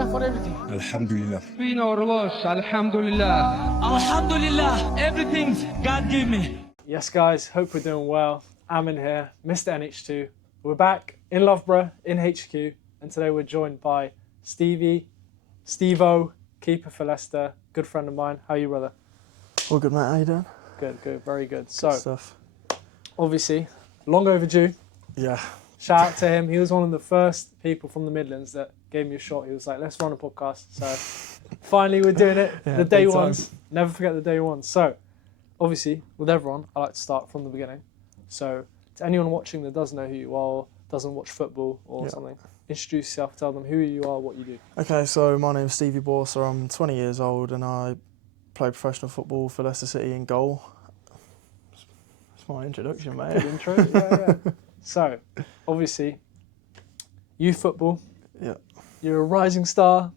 Alhamdulillah for everything. Alhamdulillah. Fina or loss, Alhamdulillah. Alhamdulillah, everything God gave me. Yes, guys, hope we're doing well. Amin here, Mr. NH2. We're back in Loughborough, in HQ, and today we're joined by Steve-O, keeper for Leicester, good friend of mine. How are you, brother? All good, mate. How you doing? Good, very good. Good So, stuff. obviously, long overdue. Yeah. Shout out to him. He was one of the first people from the Midlands that gave me a shot. He was like, let's run a podcast. So, finally, we're doing it. Yeah, the day big time. ones. Never forget the day ones. So, obviously, with everyone, I like to start from the beginning. So, to anyone watching that doesn't know who you are, or doesn't watch football or something, introduce yourself, tell them who you are, what you do. Okay, so my name's Stevie Bausor. I'm 20 years old and I play professional football for Leicester City in goal. That's my introduction, mate. Good intro. Yeah. So, obviously, youth football. Yeah. You're a rising star,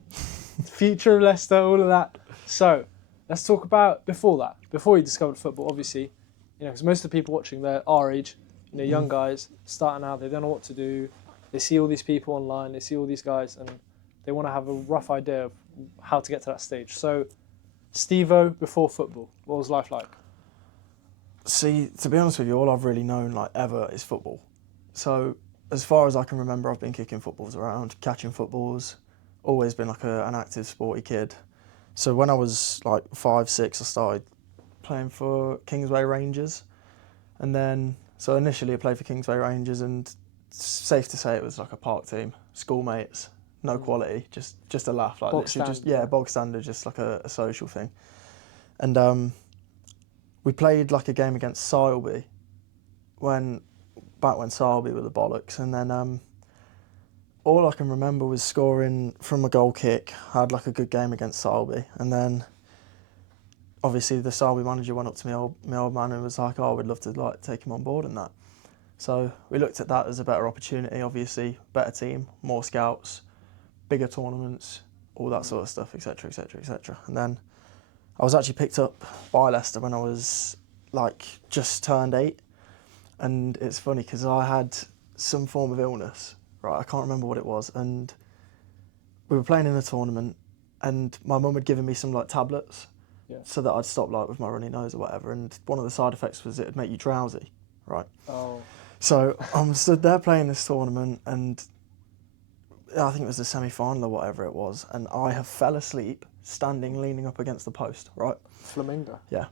future of Leicester, all of that. So, let's talk about before you discovered football. Obviously, because most of the people watching, they're our age, young guys starting out. They don't know what to do. They see all these people online. They see all these guys, and they want to have a rough idea of how to get to that stage. So, Steve-O, before football, what was life like? See, to be honest with you, all I've really known ever is football. So as far as I can remember, I've been kicking footballs around, catching footballs, always been an active, sporty kid. So when I was 5, 6, I started playing for Kingsway Rangers. And then, so initially I played for Kingsway Rangers, and safe to say it was like a park team, schoolmates, no quality, just a laugh, Bog literally standard. bog standard, just like a social thing. And we played a game against Sileby back when Sileby were the bollocks, and then all I can remember was scoring from a goal kick. I had a good game against Sileby, and then obviously the Sileby manager went up to my old man and was like, "Oh, we'd love to take him on board and that." So we looked at that as a better opportunity, obviously, better team, more scouts, bigger tournaments, all that sort of stuff, etc., etc., etc. And then I was actually picked up by Leicester when I was just turned 8, and it's funny because I had some form of illness, right? I can't remember what it was, and we were playing in a tournament, and my mum had given me some tablets, so that I'd stop with my runny nose or whatever. And one of the side effects was it'd make you drowsy, right? Oh. So I'm stood there playing this tournament, and I think it was the semi-final or whatever it was, and I have fell asleep standing leaning up against the post, right? Flamingo. Yeah,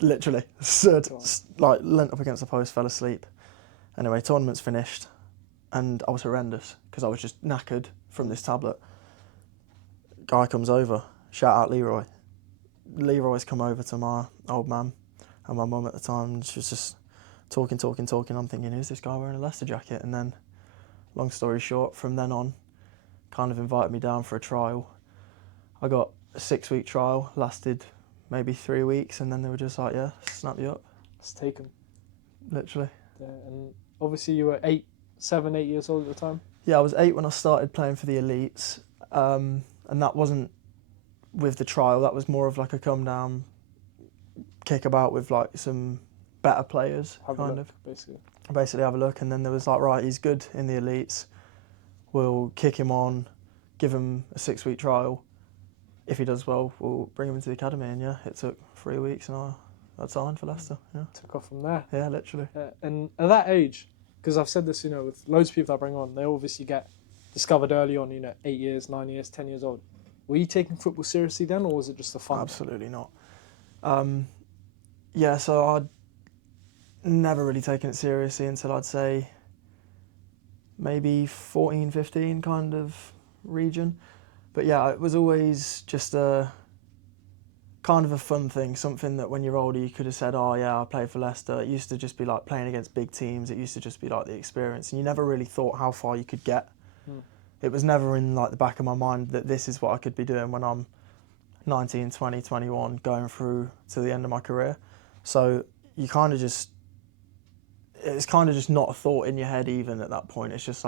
literally. Stood, leant up against the post, fell asleep. Anyway, tournament's finished, and I was horrendous because I was just knackered from this tablet. Guy comes over, shout out Leroy. Leroy's come over to my old man and my mum at the time, and she was just talking. I'm thinking, who's this guy wearing a Leicester jacket? And then, long story short, from then on, kind of invited me down for a trial. I got a 6-week trial, lasted maybe 3 weeks, and then they were just like, yeah, snap you up. Let's take him. Literally. Yeah, and obviously you were 7, 8 years old at the time. Yeah, I was 8 when I started playing for the elites, and that wasn't with the trial. That was more of a come down, kick about with some better players, basically have a look. And then there was right, he's good in the elites, we'll kick him on, give him a 6-week trial. If he does well, we'll bring him into the academy. And yeah, it took 3 weeks, and I signed for Leicester. Yeah, took off from there. Yeah, literally. And at that age, because I've said this, with loads of people I bring on, they obviously get discovered early on, 8 years, 9 years, 10 years old. Were you taking football seriously then, or was it just a fun? Absolutely not. Yeah, so I'd never really taken it seriously until I'd say maybe 14, 15 kind of region. But yeah, it was always just a kind of a fun thing, something that when you're older you could have said, oh yeah, I played for Leicester. It used to just be playing against big teams. It used to just be the experience, and you never really thought how far you could get. It was never in the back of my mind that this is what I could be doing when I'm 19, 20, 21, going through to the end of my career. So you it's kind of just not a thought in your head even at that point. It's just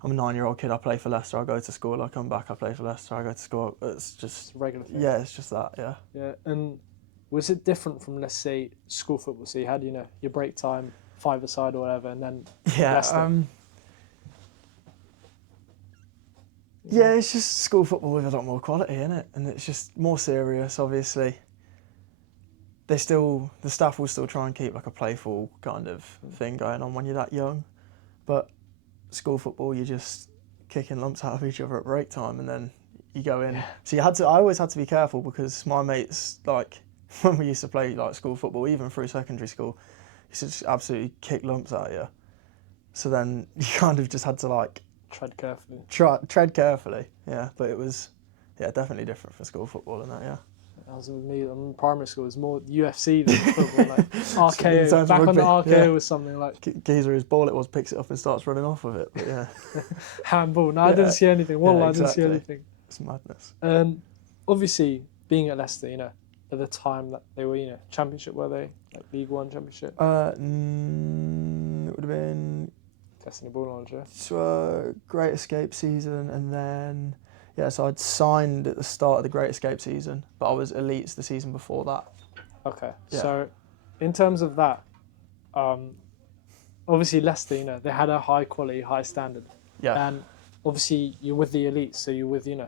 I'm a 9-year-old kid, I play for Leicester, I go to school, I come back, I play for Leicester, I go to school. It's just regular thing. Yeah, it's just that, yeah. Yeah, and was it different from, let's say, school football? So you had, your break time, 5-a-side or whatever, and then Yeah, Leicester. Yeah, it's just school football with a lot more quality, isn't it? And it's just more serious, obviously. The staff will still try and keep like a playful kind of thing going on when you're that young. But school football, you're just kicking lumps out of each other at break time and then you go in. Yeah. So I always had to be careful because my mates, like, when we used to play like school football, even through secondary school, used to just absolutely kick lumps at you. So then you kind of just had to like Tread carefully. Tread carefully, yeah. But it was, definitely different for school football and that, yeah. As with me, in primary school, it was more UFC than football. Like RKO, In terms back of on the rugby, RKO was something like Geezer, his ball it was, picks it up and starts running off with it. But yeah, handball. No, I didn't see anything. Wallah, I didn't see anything. It's madness. Obviously, being at Leicester, at the time that they were, Championship, were they? Like League One Championship? It would have been Testing the ball knowledge, yeah. Great Escape season, and then so I'd signed at the start of the Great Escape season, but I was elites the season before that. Okay, Yeah. so in terms of that, obviously Leicester, they had a high quality, high standard, and obviously you're with the elites, so you're with in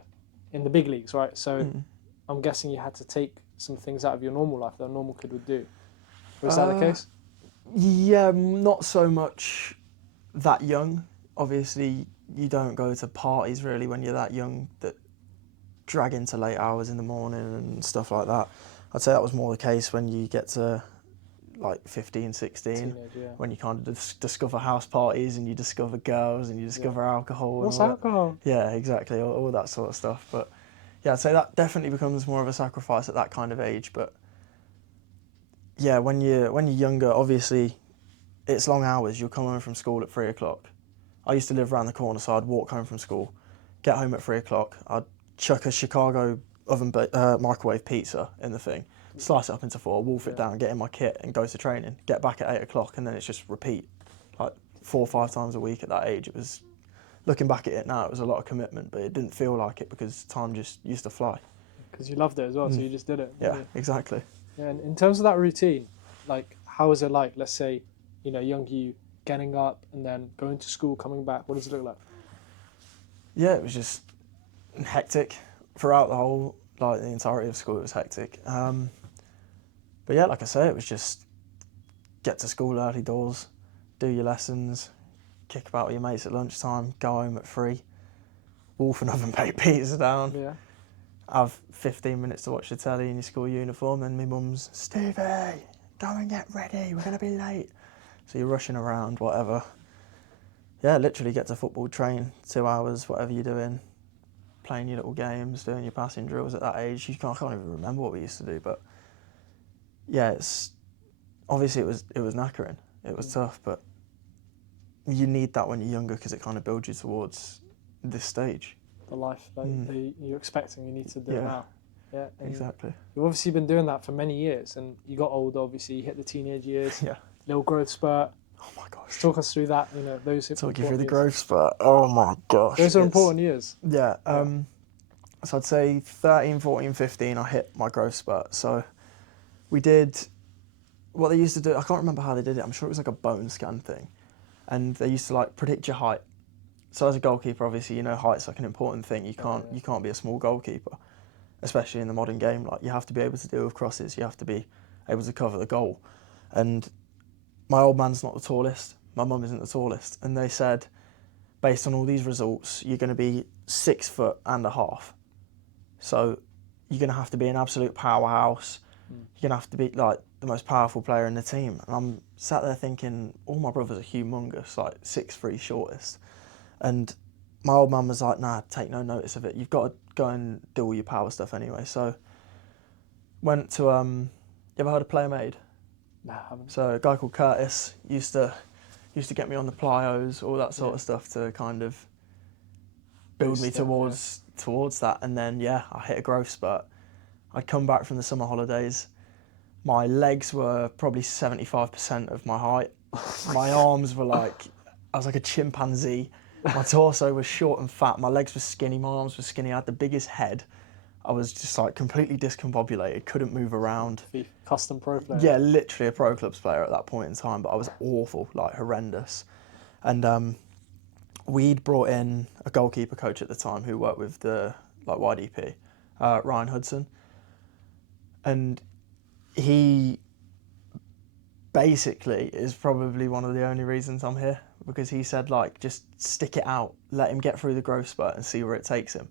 the big leagues, right? So I'm guessing you had to take some things out of your normal life that a normal kid would do. Was that the case? Yeah, not so much that young. Obviously, you don't go to parties really when you're that young that drag into late hours in the morning and stuff like that. I'd say that was more the case when you get to like 15, 16, Teenage, yeah. when you kind of discover house parties and you discover girls and you discover alcohol. What's and all alcohol? That. Yeah, exactly, all that sort of stuff. But yeah, I'd say that definitely becomes more of a sacrifice at that kind of age. But yeah, when you're younger, obviously, it's long hours. You're coming home from school at 3 o'clock. I used to live around the corner, so I'd walk home from school, get home at 3 o'clock. I'd chuck a Chicago microwave pizza in the thing, slice it up into 4, wolf it down, get in my kit and go to training, get back at 8 o'clock, and then it's just repeat, like 4 or 5 times a week at that age. It was, looking back at it now, it was a lot of commitment, but it didn't feel like it because time just used to fly. Because you loved it as well, so you just did it. Yeah, exactly. Yeah, and in terms of that routine, like, how was it like, let's say, young you getting up and then going to school, coming back? What does it look like? Yeah, it was just hectic throughout the entirety of school. It was hectic. But yeah, like I say, it was just get to school early doors, do your lessons, kick about with your mates at lunchtime, go home at 3, wolf an oven-baked pizza down, have 15 minutes to watch the telly in your school uniform, and my mum's, Stevie, go and get ready, we're going to be late. So you're rushing around, whatever. Yeah, literally get to football, train 2 hours, whatever you're doing, playing your little games, doing your passing drills at that age. I can't even remember what we used to do, but yeah, obviously it was knackering. It was tough, but you need that when you're younger because it kind of builds you towards this stage. The life that you're expecting, you need to do now. Yeah, exactly. You've obviously been doing that for many years, and you got older, obviously, you hit the teenage years. Yeah. Little growth spurt. Oh my gosh. Talk us through that, those Talk you through the years. growth spurt. Oh my gosh. Those are important years. Yeah. So I'd say 13, 14, 15, I hit my growth spurt. So we did what they used to do. I can't remember how they did it. I'm sure it was like a bone scan thing. And they used to like predict your height. So as a goalkeeper, obviously, height's like an important thing. You can't be a small goalkeeper, especially in the modern game. Like, you have to be able to deal with crosses. You have to be able to cover the goal. And my old man's not the tallest. My mum isn't the tallest. And they said, based on all these results, you're going to be 6'1.5". So you're going to have to be an absolute powerhouse. You're going to have to be like the most powerful player in the team. And I'm sat there thinking, all my brothers are humongous, like 6'3" shortest. And my old man was like, nah, take no notice of it. You've got to go and do all your power stuff anyway. So went to, you ever heard of Player Made? No, I haven't. So a guy called Curtis used to get me on the plyos, all that sort of stuff to kind of build me towards that. And then, I hit a growth spurt. I'd come back from the summer holidays. My legs were probably 75% of my height. My arms were like, I was like a chimpanzee. My torso was short and fat. My legs were skinny. My arms were skinny. I had the biggest head. I was just like completely discombobulated, couldn't move around. Custom pro player. Yeah, literally a pro clubs player at that point in time, but I was awful, like horrendous. And we'd brought in a goalkeeper coach at the time who worked with the YDP, Ryan Hudson, and he basically is probably one of the only reasons I'm here, because he said, like, just stick it out, let him get through the growth spurt and see where it takes him,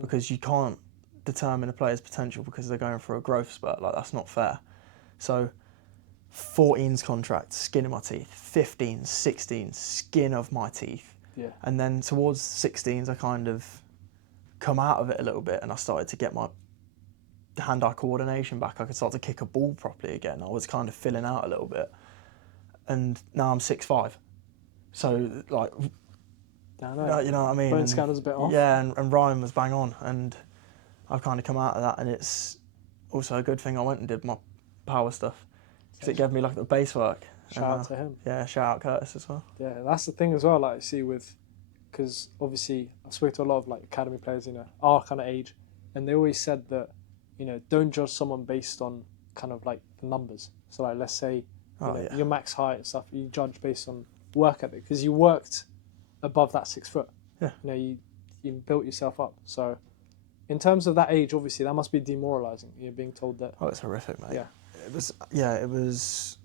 because you can't determine a player's potential because they're going through a growth spurt. Like, that's not fair. So 14's contract, skin of my teeth. 15's, 16's, skin of my teeth. Yeah. And then towards 16's, I kind of come out of it a little bit, and I started to get my hand-eye coordination back. I could start to kick a ball properly again. I was kind of filling out a little bit. And now I'm 6'5". So, like, I know. you know what I mean? Bone scan was a bit off. Yeah, and Ryan was bang on. And I've kind of come out of that, and it's also a good thing I went and did my power stuff, because it gave me, like, the base work. Shout out to him. Yeah, shout out Curtis as well. Yeah, that's the thing as well, like, I see with, because obviously I spoke to a lot of, like, academy players, you know, our kind of age, and they always said that, you know, don't judge someone based on kind of like the numbers. So, like, let's say your max height and stuff, you judge based on work ethic, because you worked above that 6 foot. Yeah. You know, you built yourself up. So, in terms of that age, obviously, that must be demoralising. You're being told that. Oh, it's horrific, mate. Yeah. It was. Yeah, it was.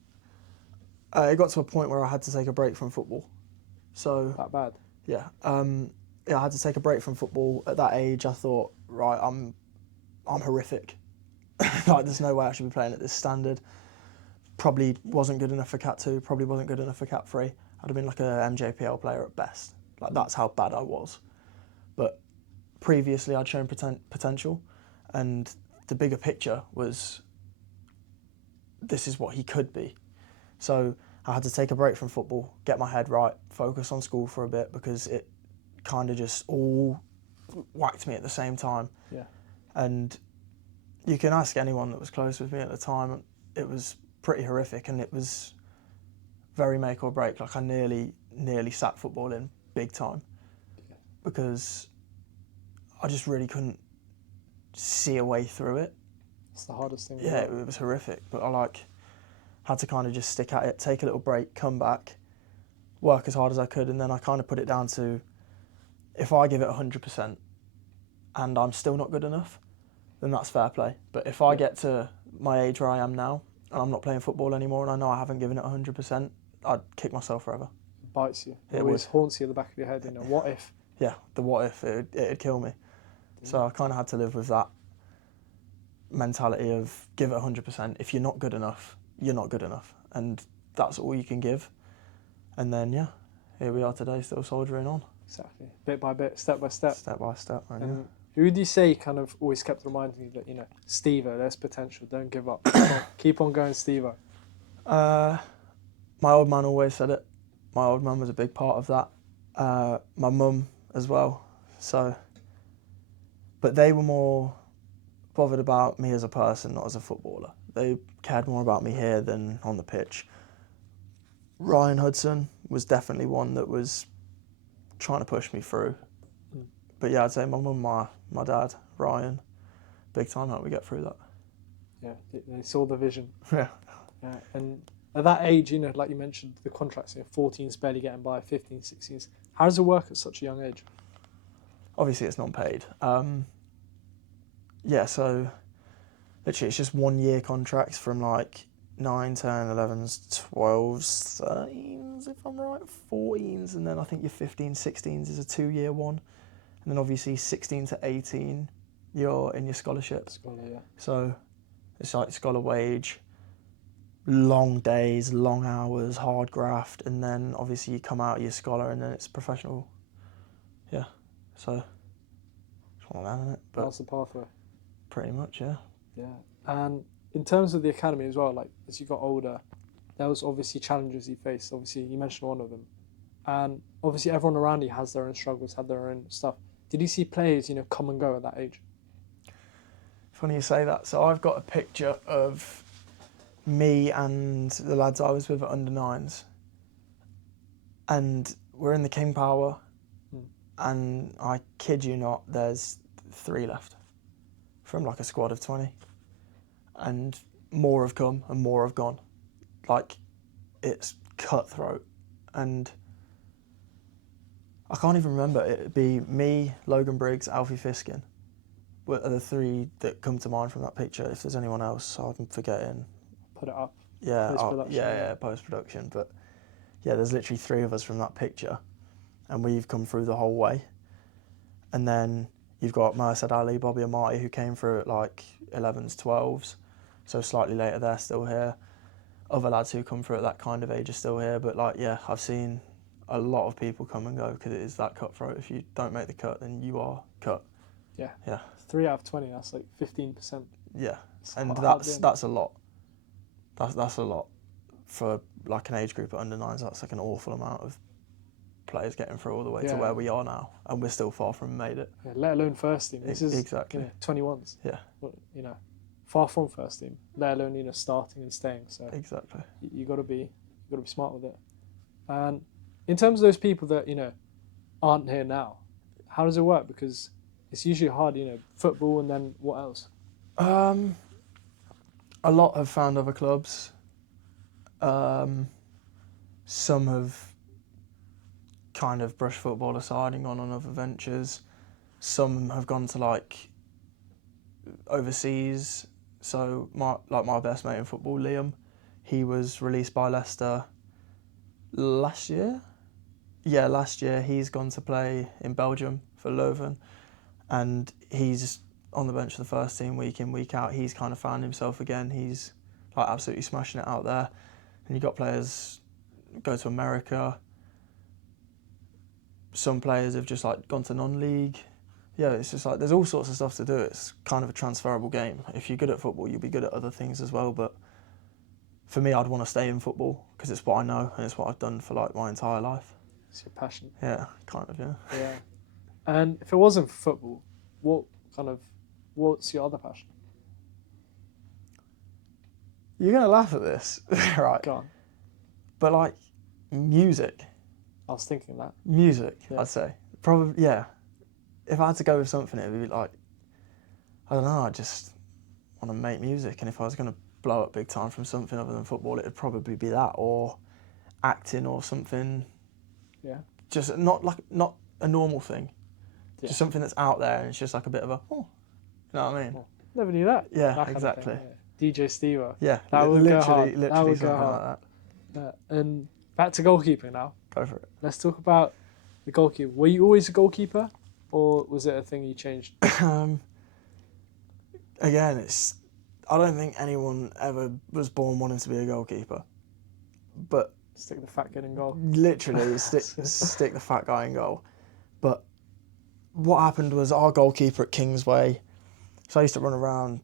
It got to a point where I had to take a break from football. So. That bad. Yeah. I had to take a break from football. At that age, I thought, right, I'm horrific. Like, there's no way I should be playing at this standard. Probably wasn't good enough for Cat 2, probably wasn't good enough for Cat 3. I'd have been like a MJPL player at best. Like, that's how bad I was. But previously I'd shown potential, and the bigger picture was this is what he could be. So I had to take a break from football, get my head right, focus on school for a bit, because it kind of just all whacked me at the same time. Yeah. And you can ask anyone that was close with me at the time, it was pretty horrific, and it was very make or break. Like, I nearly sat football in big time, because I just really couldn't see a way through it. It's the hardest thing. Yeah, it was horrific, but I had to kind of just stick at it, take a little break, come back, work as hard as I could, and then I kind of put it down to, if I give it 100% and I'm still not good enough, then that's fair play. But if I get to my age where I am now and I'm not playing football anymore and I know I haven't given it 100%, I'd kick myself forever. It bites you. It It always would. haunts you at the back of your head, you know, what if? Yeah, the what if, it'd kill me. So I kind of had to live with that mentality of give it 100%. If you're not good enough, you're not good enough. And that's all you can give. And then, yeah, here we are today, still soldiering on. Exactly. Bit by bit, step by step. Step by step, man. And who would you say kind of always kept reminding you that, you know, Steve-o, there's potential, don't give up. Keep on going, Steve-o. My old man always said it. My old man was a big part of that. My mum as well. So, but they were more bothered about me as a person, not as a footballer. They cared more about me here than on the pitch. Ryan Hudson was definitely one that was trying to push me through. But yeah, I'd say my mum, my dad, Ryan, big time helped me get through that. Yeah, they saw the vision. Yeah. And at that age, you know, like you mentioned, the contracts, you know, 14's barely getting by, 15, 16's. How does it work at such a young age? Obviously, it's non-paid. Yeah, so literally it's just 1 year contracts from like 9, 10, 11s, 12s, 13s, if I'm right, 14s, and then I think your 15s, 16s is a 2 year one. And then obviously 16 to 18, you're in your scholarship. Scholar, yeah. So it's like scholar wage, long days, long hours, hard graft, and then obviously you come out of your scholar and then it's professional. Yeah, so it's one of them, isn't it? But That's the pathway. pretty much, yeah. Yeah. And in terms of the academy as well, like as you got older, there was obviously challenges you faced. Obviously, you mentioned one of them. And obviously everyone around you has their own struggles, had their own stuff. Did you see players, you know, come and go at that age? Funny you say that. So I've got a picture of me and the lads I was with at under 9s. And we're in the King Power. And I kid you not, there's 3 left from like a squad of 20. And more have come and more have gone. Like, it's cutthroat. And I can't even remember. It'd be me, Logan Briggs, Alfie Fiskin. Are the three that come to mind from that picture. If there's anyone else I'm forgetting. Put it up. Yeah, Post-production, yeah, post-production. But yeah, there's literally three of us from that picture. And we've come through the whole way. And then you've got Merced Ali, Bobby and Marty, who came through at like 11s, 12s. So slightly later, they're still here. Other lads who come through at that kind of age are still here. But like, yeah, I've seen a lot of people come and go because it is that cutthroat. If you don't make the cut, then you are cut. Yeah. Yeah. 3 out of 20, that's like 15%. Yeah. It's And hard that's a lot. That's a lot. For like an age group at under 9s, that's like an awful amount of players getting through all the way to where we are now, and we're still far from made it. Yeah, let alone first team. This is exactly 21s. Yeah. Well, far from first team. Let alone starting and staying. So exactly. You got to be smart with it. And in terms of those people that aren't here now, how does it work? Because it's usually hard, football, and then what else? A lot have found other clubs. Some have kind of brushed football aside and gone on other ventures. Some have gone to like overseas. So my best mate in football, Liam, he was released by Leicester last year. Yeah, last year. He's gone to play in Belgium for Leuven, and he's on the bench for the first team week in, week out. He's kind of found himself again. He's like absolutely smashing it out there. And you've got players go to America. Some players have just like gone to non-league. Yeah, it's just like there's all sorts of stuff to do. It's kind of a transferable game. If you're good at football, you'll be good at other things as well. But for me, I'd want to stay in football because it's what I know and it's what I've done for like my entire life. It's your passion. Yeah, kind of, yeah. Yeah. And if it wasn't for football, what's your other passion? You're going to laugh at this, right? Go on. But like, music. I was thinking that. Music, Yeah. I'd say. Probably, yeah. If I had to go with something, it would be like, I don't know, I just want to make music. And if I was going to blow up big time from something other than football, it would probably be that, or acting or something. Yeah. Just not a normal thing. Yeah. Just something that's out there and it's just like a bit of a, you know what I mean? Oh, never knew that. Yeah, That kind of exactly. thing, yeah. DJ Stevie. Yeah, That would go hard. literally That would go something hard. like that. And back to goalkeeping now. Go for it. Let's talk about the goalkeeper. Were you always a goalkeeper, or was it a thing you changed? Again, I don't think anyone ever was born wanting to be a goalkeeper, but Stick the fat kid in goal. literally stick the fat guy in goal. But what happened was our goalkeeper at Kingsway, so I used to run around,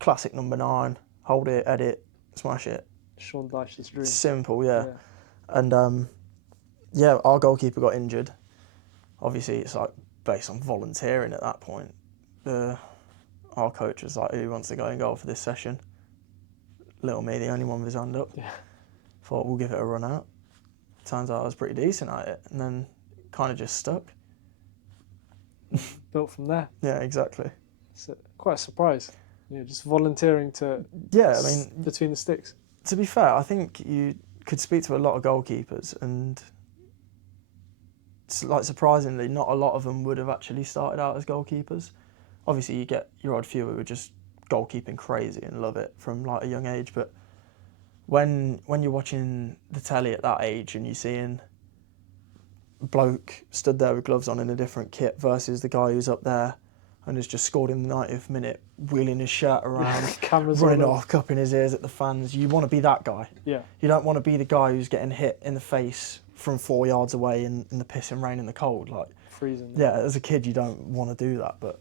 classic number 9, hold it, edit, smash it. Sean Dyche's dream. Simple, yeah. And our goalkeeper got injured. Obviously, it's like based on volunteering at that point. Our coach was like, who wants to go in goal for this session? Little me, the only one with his hand up. Yeah. Thought, we'll give it a run out. Turns out I was pretty decent at it, and then kind of just stuck. Built from there. Yeah, exactly. It's quite a surprise. Just volunteering to. Yeah, I mean, between the sticks. to be fair, I think you could speak to a lot of goalkeepers, and like surprisingly, not a lot of them would have actually started out as goalkeepers. Obviously, you get your odd few who are just goalkeeping crazy and love it from like a young age, but when you're watching the telly at that age and you're seeing a bloke stood there with gloves on in a different kit versus the guy who's up there and has just scored in the 90th minute, wheeling his shirt around, Cameras running all off, cupping his ears at the fans, you want to be that guy. Yeah. You don't want to be the guy who's getting hit in the face from 4 yards away in the pissing rain and the cold. Like, Freezing. yeah, as a kid you don't want to do that, but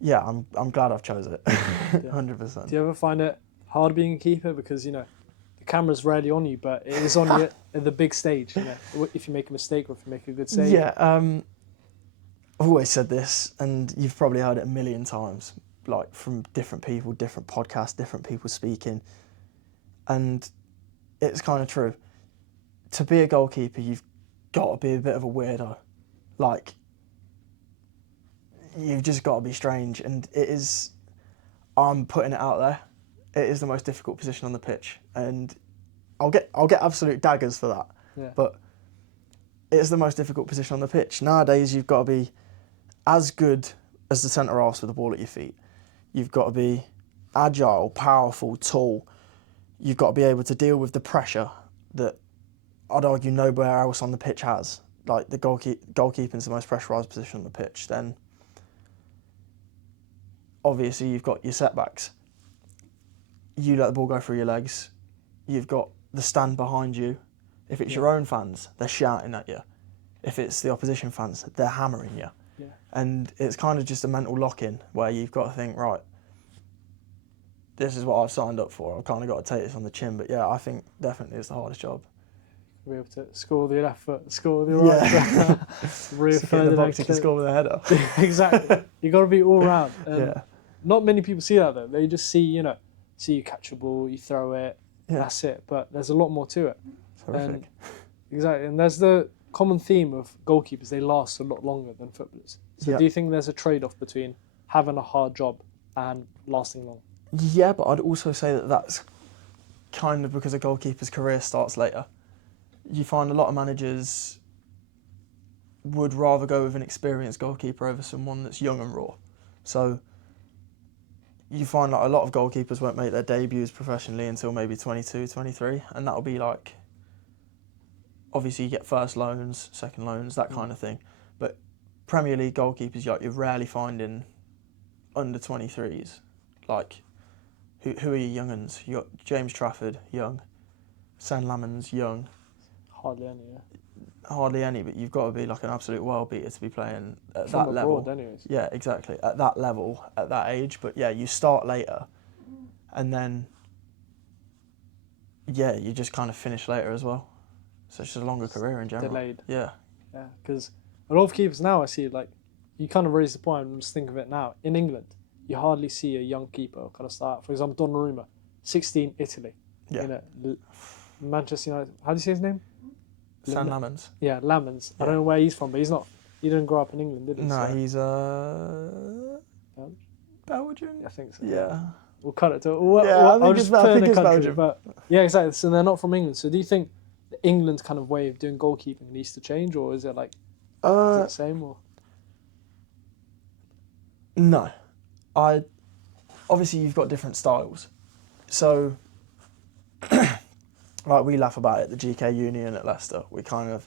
yeah, I'm glad I've chose it. 100%. Do you ever find it hard being a keeper? Because, the camera's rarely on you, but it is on you at the big stage, if you make a mistake or if you make a good save. Yeah, I've always said this, and you've probably heard it a million times, like from different people, different podcasts, different people speaking, and it's kind of true. To be a goalkeeper, you've got to be a bit of a weirdo. Like, you've just got to be strange, and it is, I'm putting it out there, it is the most difficult position on the pitch, and I'll get absolute daggers for that. Yeah. But it's the most difficult position on the pitch. Nowadays, you've got to be as good as the centre-halves with the ball at your feet. You've got to be agile, powerful, tall. You've got to be able to deal with the pressure that I'd argue nowhere else on the pitch has. Like the goalkeeping is the most pressurised position on the pitch. Then obviously you've got your setbacks. You let the ball go through your legs. You've got the stand behind you. If it's your own fans, they're shouting at you. If it's the opposition fans, they're hammering you. Yeah. And it's kind of just a mental lock-in where you've got to think, right, this is what I've signed up for. I've kind of got to take this on the chin. But yeah, I think definitely it's the hardest job. Be able to score with your left foot, score with your right foot. In the box, you can score with a header. Exactly. You got to be all round. Yeah. Not many people see that though. They just see, you catch a ball, you throw it, that's it. But there's a lot more to it. It's horrific. Exactly. And there's the common theme of goalkeepers, they last a lot longer than footballers. So do you think there's a trade-off between having a hard job and lasting long? Yeah, but I'd also say that that's kind of because a goalkeeper's career starts later. You find a lot of managers would rather go with an experienced goalkeeper over someone that's young and raw. So you find like a lot of goalkeepers won't make their debuts professionally until maybe 22, 23, and that'll be like, obviously you get first loans, second loans, that kind of thing. But Premier League goalkeepers, you're rarely finding under 23s. Like, who are your young uns? You got James Trafford, young. Sen Lamens, young. Hardly any, Hardly any, but you've got to be like an absolute world beater to be playing at From that level. abroad, anyways. Yeah, exactly. At that level, at that age. But yeah, you start later, and then you just kind of finish later as well. So it's just a longer career in general. Delayed. Yeah. Yeah, because a lot of keepers now I see, like, you kind of raise the point, and just think of it now. In England, you hardly see a young keeper kind of start. For example, Donnarumma, 16, Italy. Yeah. Manchester United. How do you say his name? Sen Lamens. Yeah, Lamens. Yeah. I don't know where he's from, but he's not. He didn't grow up in England, did he? No, So, he's Belgian. I think so. Yeah. We'll cut it to. I think just it's put in a country, Belgium. But yeah, exactly. So they're not from England. So do you think England's kind of way of doing goalkeeping needs to change, or is it like is it the same? Or no, obviously you've got different styles. So, like we laugh about it, the GK Union at Leicester. We kind of,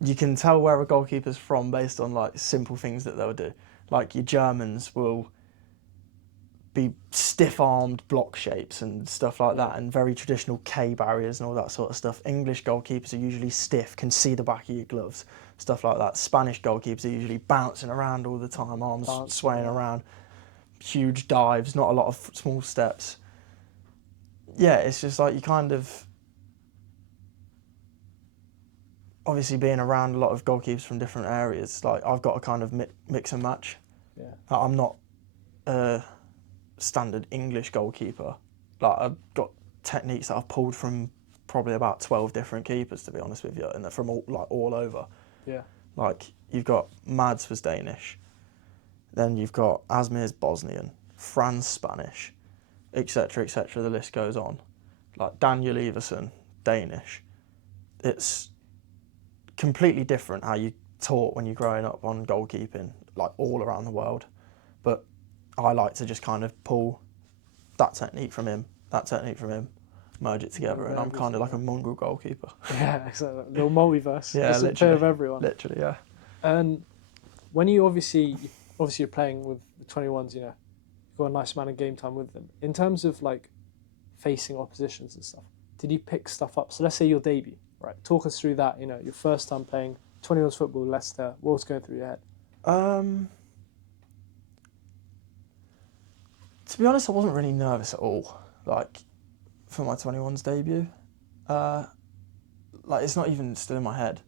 you can tell where a goalkeeper's from based on like simple things that they'll do. Like your Germans will be stiff-armed block shapes and stuff like that, and very traditional K barriers and all that sort of stuff. English goalkeepers are usually stiff, can see the back of your gloves, stuff like that. Spanish goalkeepers are usually bouncing around all the time, arms swaying around, huge dives, not a lot of small steps. Yeah, it's just like you kind of, obviously being around a lot of goalkeepers from different areas, like I've got to kind of mix and match. yeah, I'm not a standard English goalkeeper. Like I've got techniques that I've pulled from probably about 12 different keepers, to be honest with you, and they're from all over. yeah, Like you've got Mads was Danish, then you've got Asmir's Bosnian, Fran's Spanish, etc., etc. The list goes on. Like Daniel Everson, Danish. It's completely different how you taught when you're growing up on goalkeeping, like all around the world. But I like to just kind of pull that technique from him, merge it together, and I'm kind of like a mongrel goalkeeper. yeah, exactly. The multiverse. Yeah, it's a bit of everyone. Literally, yeah. And when you obviously you're playing with the 21s, you've got a nice amount of game time with them. In terms of like facing oppositions and stuff, did you pick stuff up? So let's say your debut, right? Talk us through that. Your first time playing 21s football, Leicester. What was going through your head? To be honest, I wasn't really nervous at all, like, for my 21s debut. Like, it's not even still in my head.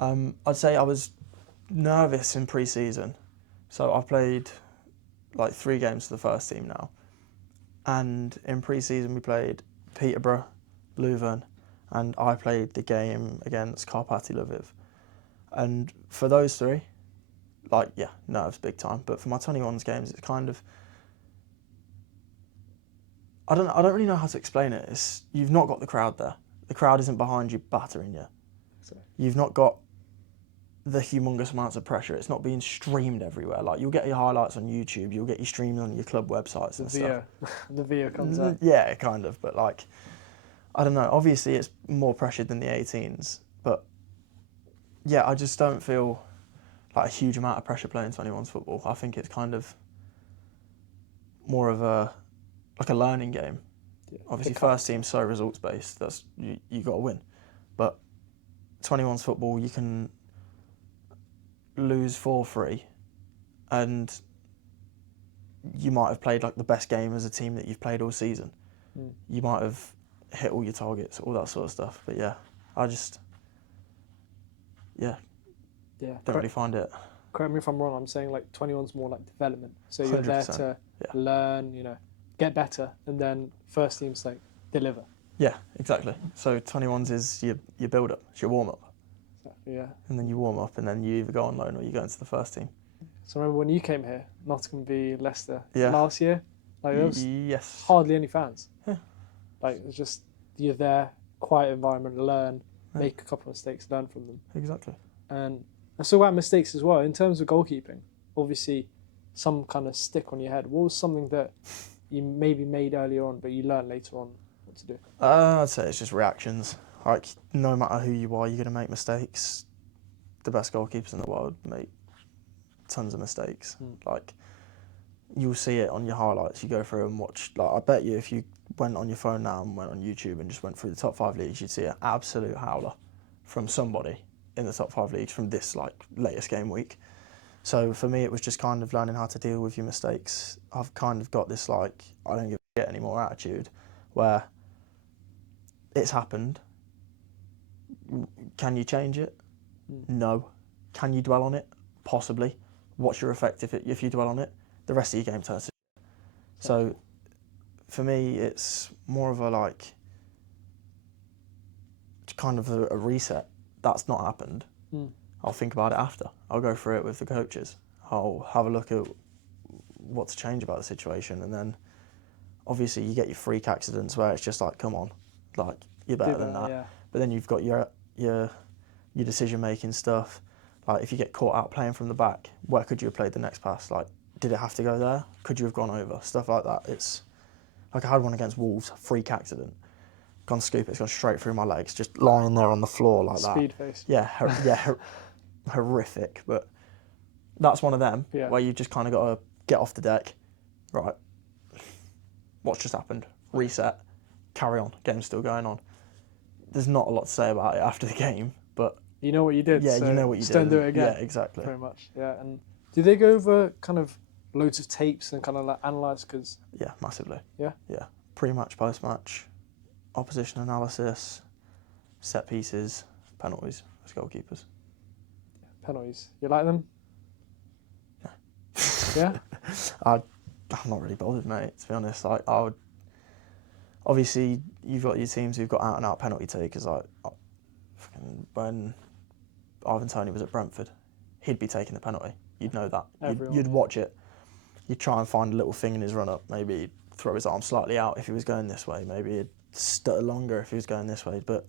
I'd say I was nervous in pre-season. So I've played, like, 3 games for the first team now. And in pre-season we played Peterborough, Leuven, and I played the game against Karpaty Lviv. And for those 3, like, yeah, nerves big time. But for my 21s games, it's kind of, I don't really know how to explain it. You've not got the crowd there. The crowd isn't behind you battering you. You've not got the humongous amounts of pressure. It's not being streamed everywhere. Like, you'll get your highlights on YouTube, you'll get your streams on your club websites and stuff. The VIA comes out. Yeah, kind of. But like, I don't know. Obviously, it's more pressured than the 18s. But yeah, I just don't feel like a huge amount of pressure playing 21s football. I think it's kind of more of a learning game. Yeah, obviously, first team's so results based. That's you got to win. But 21s football, you can lose 4-3, and you might have played like the best game as a team that you've played all season. You might have hit all your targets, all that sort of stuff. But yeah, I just don't really find it. Correct me if I'm wrong. I'm saying like 21's more like development. So you're there to learn, get better, and then first team's like deliver. Yeah, exactly. So 21's is your build up, it's your warm up. Exactly, yeah. And then you warm up, and then you either go on loan or you go into the first team. So remember when you came here, Nottingham v Leicester last year? Like, there was yes. hardly any fans. Yeah. Like, it's just, you're there, quiet environment, learn, make a couple of mistakes, learn from them. Exactly. And let's talk about mistakes as well. In terms of goalkeeping, obviously some kind of stick on your head. What was something that you maybe made earlier on, but you learned later on what to do? I'd say it's just reactions. Like, no matter who you are, you're going to make mistakes. The best goalkeepers in the world make tons of mistakes. Like, you'll see it on your highlights. You go through and watch. Like, I bet you if you went on your phone now and went on YouTube and just went through the top 5 leagues, you'd see an absolute howler from somebody in the top 5 leagues from this like latest game week. So for me, it was just kind of learning how to deal with your mistakes. I've kind of got this like, I don't give a shit anymore attitude, where it's happened. Can you change it? No. Can you dwell on it? Possibly. What's your effect if you dwell on it? The rest of your game turns to shit. So for me, it's more of a like, kind of a reset. That's not happened. I'll think about it after. I'll go through it with the coaches. I'll have a look at what to change about the situation, and then obviously you get your freak accidents where it's just like, come on, like, you're better than that. Yeah. But then you've got your decision making stuff. Like, if you get caught out playing from the back, where could you have played the next pass? Like, did it have to go there? Could you have gone over? Stuff like that. It's like, I had one against Wolves, freak accident. Gone scoop, it's gone straight through my legs, just lying there on the floor like that. Speed face. Yeah, horrific. But that's one of them where you've just kind of got to get off the deck. Right, what's just happened? Reset, carry on. Game's still going on. There's not a lot to say about it after the game, but you know what you did. Yeah, so you know what you just did. Don't do it again. Yeah, exactly. Pretty much. Yeah, and do they go over kind of loads of tapes and kind of like analyse? Because yeah, massively. Yeah. Pre-match, post-match, opposition analysis, set pieces, penalties as goalkeepers. Penalties. You like them? Yeah. Yeah. I'm not really bothered, mate. To be honest, like, I would. Obviously, you've got your teams who've got out-and-out penalty takers. Like, when Ivan Toney was at Brentford, he'd be taking the penalty. You'd know that. You'd watch it. You'd try and find a little thing in his run-up. Maybe he'd throw his arm slightly out if he was going this way. Maybe he'd stutter longer if he was going this way. But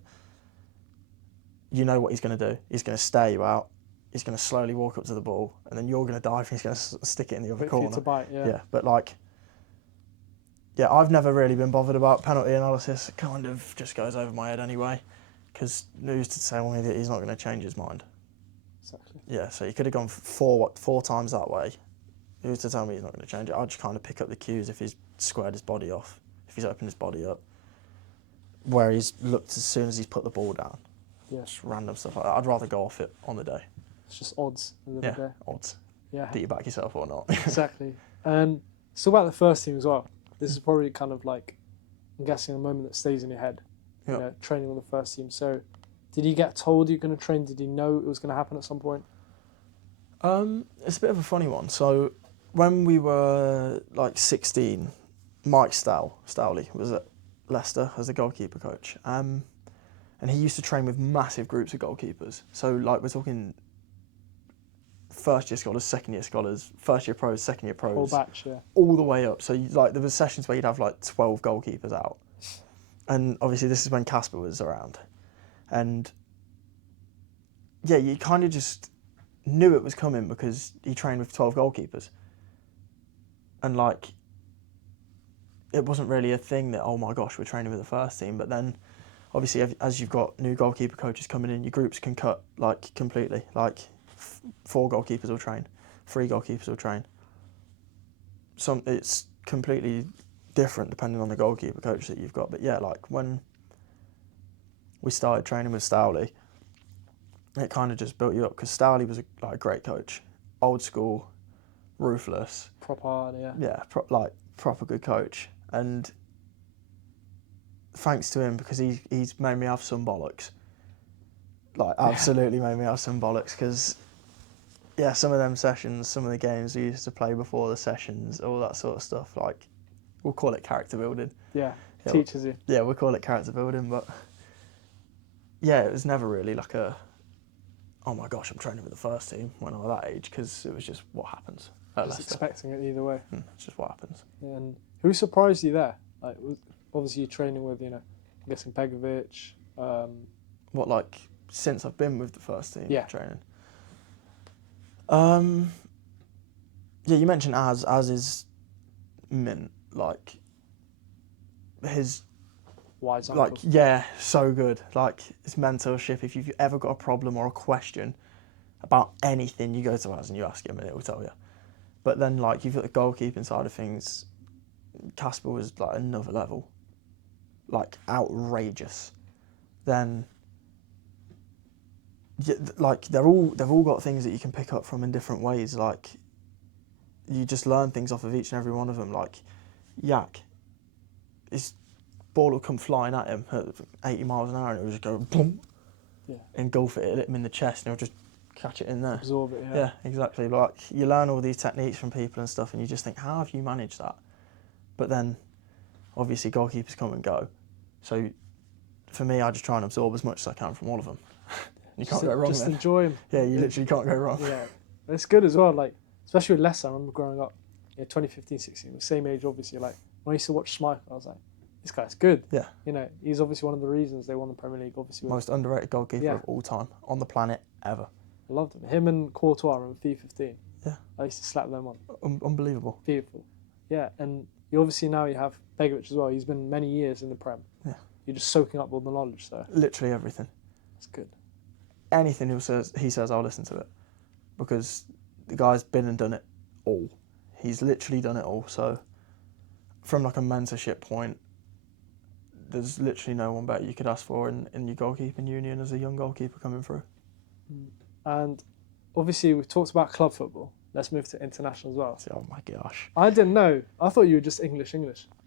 you know what he's going to do. He's going to stare you out. He's going to slowly walk up to the ball, and then you're going to dive and he's going to stick it in the other corner. For you to bite, Yeah, but like, yeah, I've never really been bothered about penalty analysis. It kind of just goes over my head anyway, because who's to tell me that he's not going to change his mind? Exactly. Yeah, so he could have gone four times that way. Who's to tell me he's not going to change it? I'd just kind of pick up the cues if he's squared his body off, if he's opened his body up, where he's looked as soon as he's put the ball down. Yeah. Just random stuff like that. I'd rather go off it on the day. It's just odds at the end of the day. Odds. Yeah. Do you back yourself or not? Exactly. And so about the first team as well. This is probably kind of like, I'm guessing, a moment that stays in your head. Yeah. You know, training on the first team. So, did he get told you're going to train? Did he know it was going to happen at some point? It's a bit of a funny one. So, when we were like 16, Mike Stowley was at Leicester as a goalkeeper coach. And he used to train with massive groups of goalkeepers. So, like, we're talking first-year scholars, second-year scholars, first-year pros, second-year pros. Whole batch, yeah. All the way up. So, like, there were sessions where you'd have, like, 12 goalkeepers out. And, obviously, this is when Casper was around. And yeah, you kind of just knew it was coming because he trained with 12 goalkeepers. And like, it wasn't really a thing that, oh my gosh, we're training with the first team. But then, obviously, as you've got new goalkeeper coaches coming in, your groups can cut like completely. Like, 4 goalkeepers will train, 3 goalkeepers will train. It's completely different depending on the goalkeeper coach that you've got. But yeah, like when we started training with Stowley, it kind of just built you up because Stowley was a great coach, old school, ruthless. Proper hard, yeah. Yeah, proper good coach. And thanks to him, because he's made me have some bollocks. Like, absolutely made me have some bollocks because, yeah, some of them sessions, some of the games we used to play before the sessions, all that sort of stuff, like, we'll call it character building. Yeah, teaches you. Yeah, we'll call it character building, but yeah, it was never really like a, oh my gosh, I'm training with the first team when I was that age, because it was just what happens at Just Leicester. expecting it either way. It's just what happens. And who surprised you there? Like, obviously you're training with, I'm guessing Begovic. What, like, since I've been with the first team training? Yeah, you mentioned Az is mint, like, his, Wise like, uncle. yeah, so good. Like, his mentorship, if you've ever got a problem or a question about anything, you go to Az and you ask him and it will tell you. But then, like, you've got the goalkeeping side of things, Casper was, like, another level. Like, outrageous. Then, like, they've all got things that you can pick up from in different ways. Like, you just learn things off of each and every one of them. Like, Yak, his ball will come flying at him at 80 miles an hour and it will just go boom, engulf it, hit him in the chest, and he'll just catch it in there. Absorb it, Yeah, exactly. Like, you learn all these techniques from people and stuff, and you just think, how have you managed that? But then, obviously, goalkeepers come and go. So, for me, I just try and absorb as much as I can from all of them. You can't go wrong Just then. enjoy them. Yeah, you literally can't go wrong. Yeah, it's good as well. Like, especially with Leicester, I remember growing up, 2015, 16, the same age, obviously. Like, when I used to watch Schmeichel, I was like, this guy's good. Yeah. He's obviously one of the reasons they won the Premier League. Obviously, Most underrated goalkeeper of all time on the planet ever. I loved him. Him and Courtois in FIFA 15. Yeah. I used to slap them on. Unbelievable. Beautiful. Yeah, and you obviously now you have Begovic as well. He's been many years in the Prem. Yeah. You're just soaking up all the knowledge there. Literally everything. That's good. Anything he says, I'll listen to it. Because the guy's been and done it all. He's literally done it all. So, from like a mentorship point, there's literally no one better you could ask for in your goalkeeping union as a young goalkeeper coming through. And obviously we've talked about club football. Let's move to international as well. Oh my gosh. I didn't know. I thought you were just English.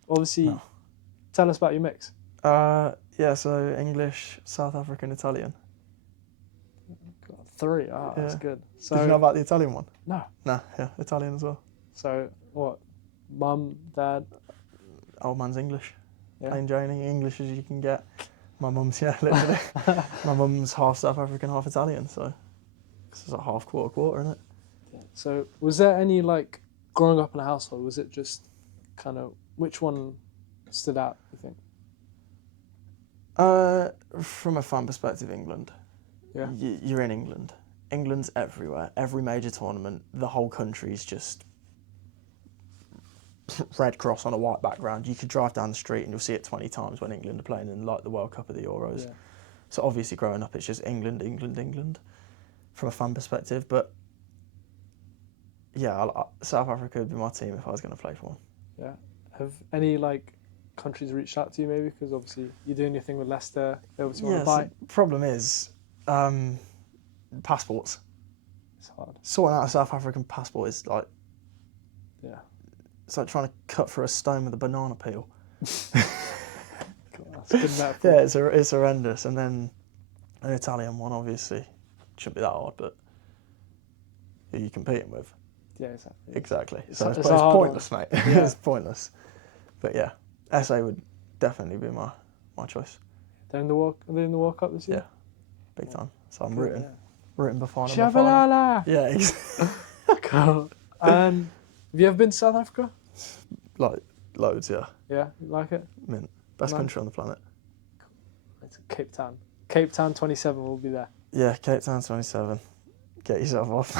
Obviously, No. Tell us about your mix. Yeah, so English, South African, Italian. 3. Oh, that's Yeah. good. Did So you know about the Italian one? no. No, yeah, Italian as well. So what? Mum, dad. Old man's English. Yeah. Plain Jane, English as you can get. My mum's, literally. My mum's half South African, half Italian, so it's like half, quarter, isn't it? Yeah. So was there any, like, growing up in a household, was it just kind of, which one stood out, you think? From a fan perspective, England. Yeah. You're in England. England's everywhere. Every major tournament, the whole country's just red cross on a white background. You could drive down the street and you'll see it 20 times when England are playing in, like, the World Cup or the Euros. Yeah. So obviously growing up it's just England from a fan perspective. But yeah, South Africa would be my team if I was going to play for them. Yeah. Have any, like, countries reached out to you maybe? Because obviously you're doing your thing with Leicester. They obviously want to buy. The problem is passports. It's hard. Sorting out a South African passport is like, Yeah. it's like trying to cut through a stone with a banana peel. God, that's a good metaphor. Yeah, it's horrendous. And then an Italian one, obviously, shouldn't be that hard, but who are you competing with? Yeah, exactly. Exactly. It's So a it's hard pointless, mate. Yeah. It's pointless. But yeah, SA would definitely be my choice. Are they in the World Cup this year? Yeah, big time. So I'm Good, rooting before them. Shabalala! Yeah, Cool. And have you ever been to South Africa? like loads, yeah. Yeah, you like it? Mint. Best Nice. country on the planet. It's Cape Town. Cape Town 27 will be there. Yeah, Cape Town 27. Get yourself off.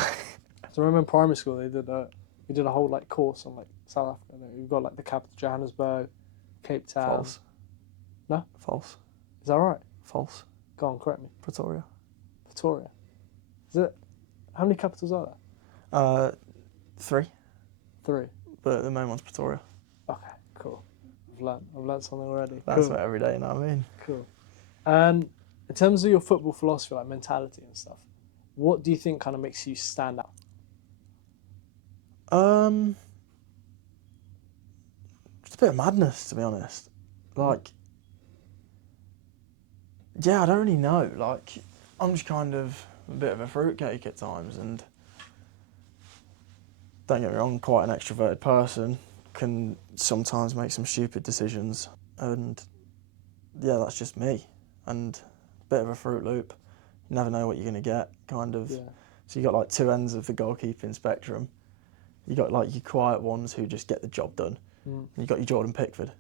So I remember in primary school we did a whole like course on like South Africa. We've got like the capital Johannesburg, Cape Town. False. No? False. Is that right? False. Go on, correct me. Pretoria. Pretoria. Is it? How many capitals are there? 3, 3. but the main one's Pretoria. Okay, cool. I've learned something already. That's Cool. what every day, you know what I mean? Cool. And in terms of your football philosophy, like mentality and stuff, what do you think kind of makes you stand out? Just a bit of madness, to be honest. Like, yeah, I don't really know. Like, I'm just kind of a bit of a fruitcake at times, and don't get me wrong, quite an extroverted person, can sometimes make some stupid decisions, and yeah, that's just me. And a bit of a Fruit Loop, you never know what you're going to get, kind of. Yeah. So you got like 2 ends of the goalkeeping spectrum. You got like your quiet ones who just get the job done. And you got your Jordan Pickford,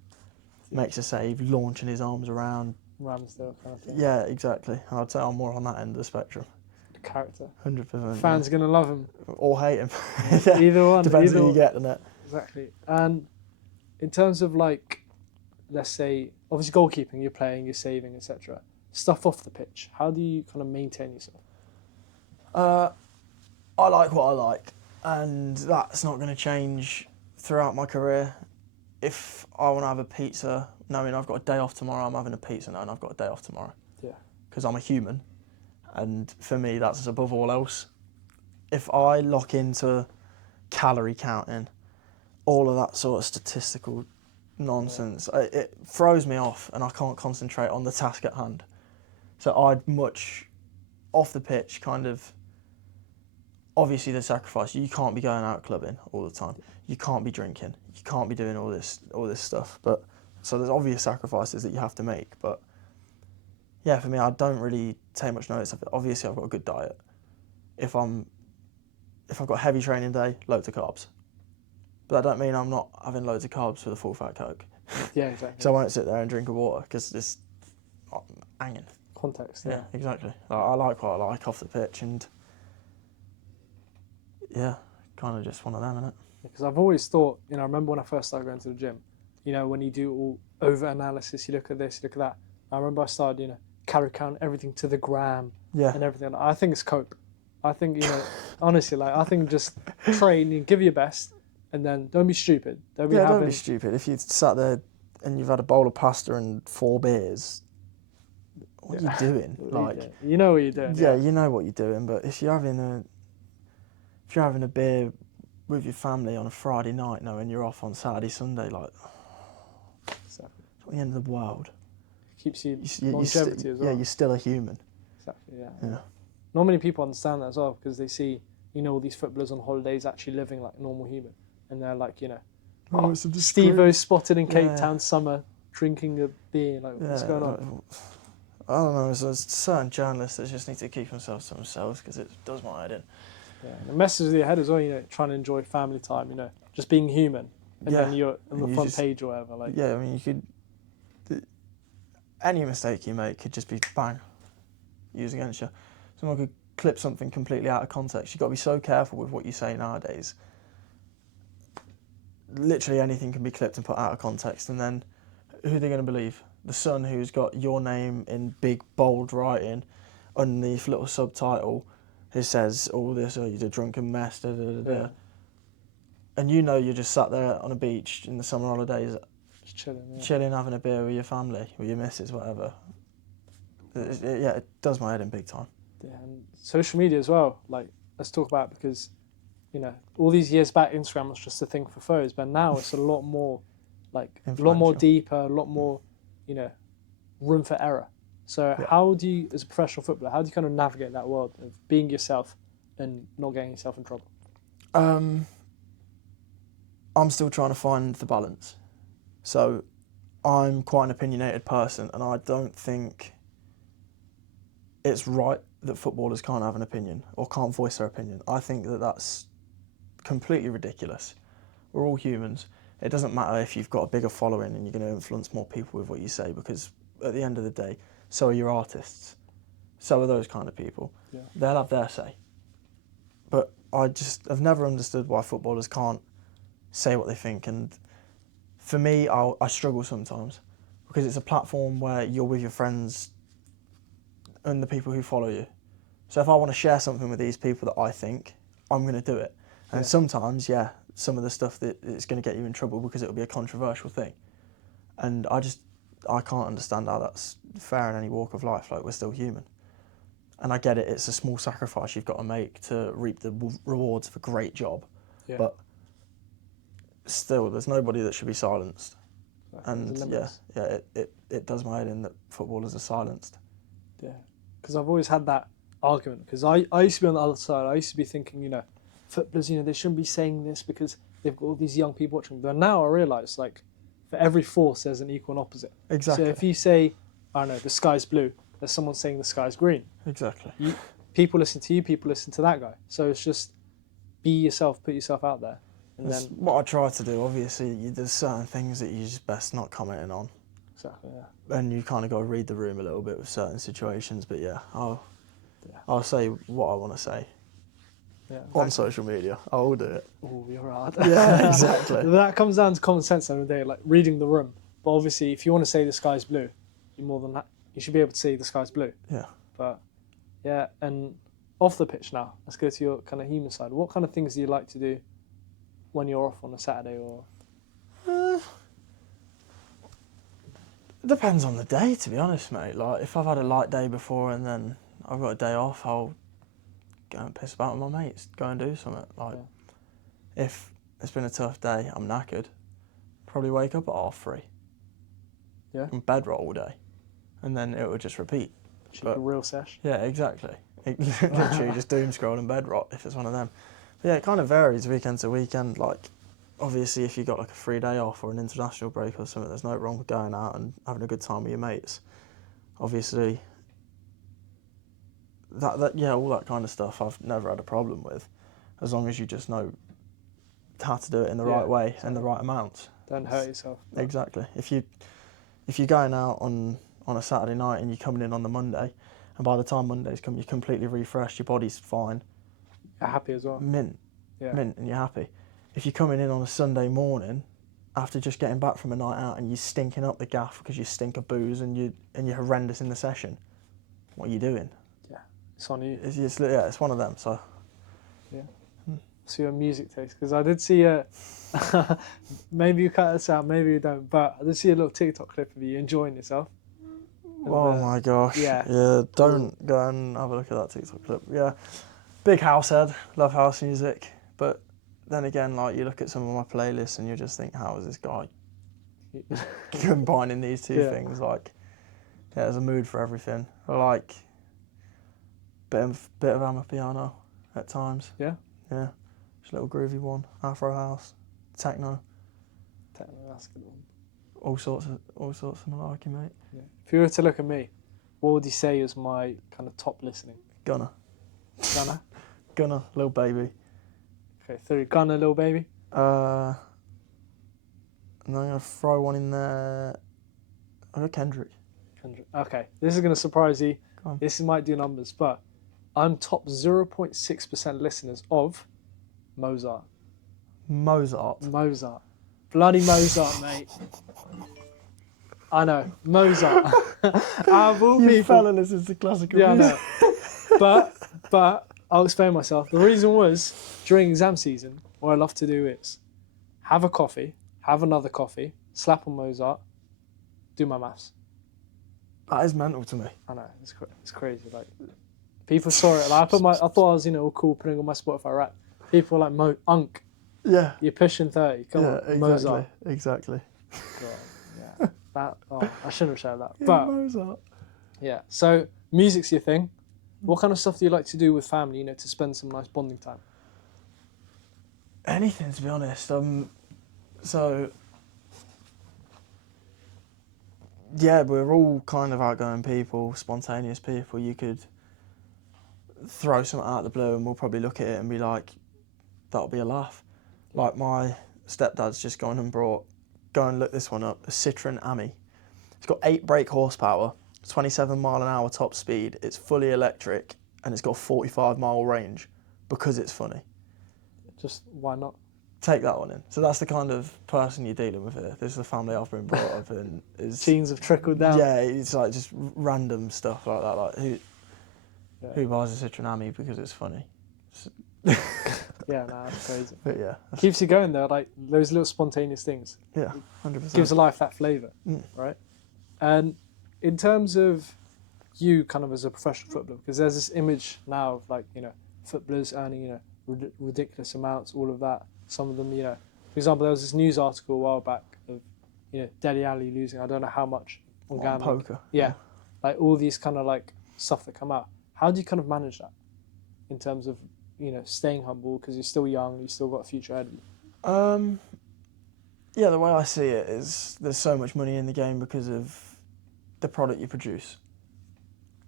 makes a save, launching his arms around. Ramsdale kind of thing. Yeah, exactly. And I'd say I'm more on that end of the spectrum. The character. 100%. Fans are going to love him. Or hate him. Yeah. Either one. Depends either who you one. get, doesn't it? Exactly. And in terms of like, let's say, obviously goalkeeping, you're playing, you're saving, etc. Stuff off the pitch. How do you kind of maintain yourself? I like what I like, and that's not going to change throughout my career. If I want to have a pizza, knowing I've got a day off tomorrow, I'm having a pizza knowing I've got a day off tomorrow. Yeah. Because I'm a human, and for me, that's above all else. If I lock into calorie counting, all of that sort of statistical nonsense, it throws me off, and I can't concentrate on the task at hand. So I'd much, off the pitch, kind of, obviously the sacrifice. You can't be going out clubbing all the time. You can't be drinking. You can't be doing all this stuff. But so there's obvious sacrifices that you have to make. But yeah, for me, I don't really take much notice of it. Obviously, I've got a good diet. If I've got a heavy training day, loads of carbs. But that don't mean I'm not having loads of carbs with a full fat Coke. Yeah, exactly. So I won't sit there and drink a water because it's hanging. Context. Yeah, exactly. I like what I like off the pitch, and yeah, kind of just one of them, innit? Because I've always thought, I remember when I first started going to the gym, when you do all over analysis, you look at this, you look at that. I remember I started, calorie count everything to the gram and everything. I think it's cope. I think, honestly, I think just train and give your best, and then don't be stupid. Don't be stupid. If you sat there and you've had a bowl of pasta and 4 beers, what are you doing? You know what you're doing. Yeah, you know what you're doing. But if you're having a beer with your family on a Friday night, knowing you're off on Saturday, Sunday, it's not the end of the world. Keeps you longevity as well. Yeah, you're still a human. Exactly. Yeah. Not many people understand that as well, because they see all these footballers on holidays actually living like normal human, and they're like Steve-O spotted in Cape Town summer drinking a beer. What's going on? I don't know. There's certain journalists that just need to keep themselves to themselves because it does my head in. Yeah, and it messes with your head as well. Trying to enjoy family time. Just being human, and then you're on the front page or whatever. Yeah, I mean, you could. Any mistake you make could just be bang, used against you. Someone could clip something completely out of context. You've got to be so careful with what you say nowadays. Literally anything can be clipped and put out of context, and then who are they going to believe? The Sun, who's got your name in big bold writing underneath little subtitle, who says all this, you're a drunken mess, da da da da. Yeah. And you're just sat there on a beach in the summer holidays, just chilling, chilling, having a beer with your family, with your missus, whatever. It does my head in big time. Yeah, and social media as well. Let's talk about it, because all these years back, Instagram was just a thing for photos, but now it's a lot more, a lot more deeper, a lot more, room for error. So how do you, as a professional footballer, how do you kind of navigate that world of being yourself and not getting yourself in trouble? I'm still trying to find the balance. So I'm quite an opinionated person, and I don't think it's right that footballers can't have an opinion or can't voice their opinion. I think that that's completely ridiculous. We're all humans. It doesn't matter if you've got a bigger following and you're going to influence more people with what you say, because at the end of the day, so are your artists. So are those kind of people. Yeah. They'll have their say. But I've never understood why footballers can't say what they think. And for me, I struggle sometimes because it's a platform where you're with your friends and the people who follow you. So if I want to share something with these people that I think, I'm going to do it. And sometimes, some of the stuff that is going to get you in trouble because it'll be a controversial thing. And I can't understand how that's fair in any walk of life. Like, we're still human. And I get it, it's a small sacrifice you've got to make to reap the rewards of a great job. Yeah. But still, there's nobody that should be silenced. And it does my head in that footballers are silenced. Yeah, because I've always had that argument. Because I used to be on the other side. I used to be thinking, footballers, they shouldn't be saying this because they've got all these young people watching. But now I realise, like, for every force, there's an equal and opposite. Exactly. So if you say, I don't know, the sky's blue, there's someone saying the sky's green. Exactly. People listen to you, people listen to that guy. So it's just be yourself, put yourself out there. And That's then what I try to do. Obviously, there's certain things that you just best not commenting on. Exactly, yeah. And you kind of got to read the room a little bit with certain situations. But I'll say what I want to say on social media. I will do it. Oh, you're hard. Yeah, exactly. That comes down to common sense at the end of the day, like reading the room. But obviously, if you want to say the sky's blue, you're more than that. You should be able to say the sky's blue. Yeah. But yeah, and off the pitch now, let's go to your kind of human side. What kind of things do you like to do when you're off on a Saturday or? It depends on the day, to be honest, mate. Like, if I've had a light day before and then I've got a day off, I'll go and piss about with my mates, go and do something. Like, if it's been a tough day, I'm knackered, probably wake up at 3:30. Yeah. And bed rot all day. And then it would just repeat. A real sesh. Yeah, exactly. Literally just doom scroll and bed rot if it's one of them. But yeah, it kind of varies weekend to weekend. Like, obviously, if you got like a 3-day off or an international break or something, there's no wrong with going out and having a good time with your mates. Obviously, all that kind of stuff I've never had a problem with, as long as you just know how to do it in the right way and the right amounts. Don't hurt yourself. Exactly. If you're going out on a Saturday night and you're coming in on the Monday, and by the time Monday's come, you're completely refreshed, your body's fine. You're happy as well. Mint, and you're happy. If you're coming in on a Sunday morning after just getting back from a night out and you're stinking up the gaff because you stink of booze and you're horrendous in the session, what are you doing? Yeah, it's on you. It's one of them. So So your music taste, because I did see maybe you cut this out, maybe you don't, but I did see a little TikTok clip of you enjoying yourself. Oh my gosh. Yeah. Don't go and have a look at that TikTok clip. Yeah. Big house head, love house music. But then again, like, you look at some of my playlists and you just think, how is this guy combining these two things? Like, there's a mood for everything. I like bit of amapiano at times. Yeah? Yeah. Just a little groovy one. Afro house, techno. Techno, that's a good one. All sorts of malarkey, mate. Yeah. If you were to look at me, what would you say is my kind of top listening? Gunner, Lil Baby. Okay, 3. Gunner, Lil Baby. And I'm going to throw one in there. I got Kendrick. Okay, this is going to surprise you. Go on. This might do numbers, but I'm top 0.6% listeners of Mozart. Mozart. Bloody Mozart, mate. I know, Mozart. Out of all You people. fella listens to classical Yeah, I music. know. But I'll explain myself. The reason was, during exam season, what I love to do is have a coffee, have another coffee, slap on Mozart, do my maths. That is mental to me. I know, it's crazy. Like, people saw it. Like, I thought I was, all cool putting on my Spotify rap. People were like, Unk, Yeah. you're pushing 30. Come on, exactly. Mozart. Exactly. God, yeah. I shouldn't have shared that. Yeah, But Mozart. yeah, so music's your thing. What kind of stuff do you like to do with family, to spend some nice bonding time? Anything, to be honest. So, yeah, we're all kind of outgoing people, spontaneous people. You could throw something out of the blue and we'll probably look at it and be like, that'll be a laugh. Like, my stepdad's just gone and brought, go and look this one up, a Citroen Ami. It's got 8 brake horsepower, 27 mile an hour top speed. It's fully electric and it's got a 45 mile range because it's funny. Just why not? Take that one in. So that's the kind of person you're dealing with here. This is the family I've been brought up in. Genes have trickled down. Yeah, it's like just random stuff like that. Like who buys a Citroen Ami because it's funny? Yeah, no, that's crazy. But yeah, Keeps you going though, like those little spontaneous things. yeah, 100%. Gives a life that flavour, right? And in terms of you kind of as a professional footballer, because there's this image now of like, footballers earning, ridiculous amounts, all of that. Some of them, for example, there was this news article a while back of, Dele Alli losing, I don't know how much on gambling. Poker. Yeah. Like all these kind of like stuff that come out. How do you kind of manage that in terms of, staying humble because you're still young, you've still got a future ahead of you? Yeah, the way I see it is there's so much money in the game because of the product you produce.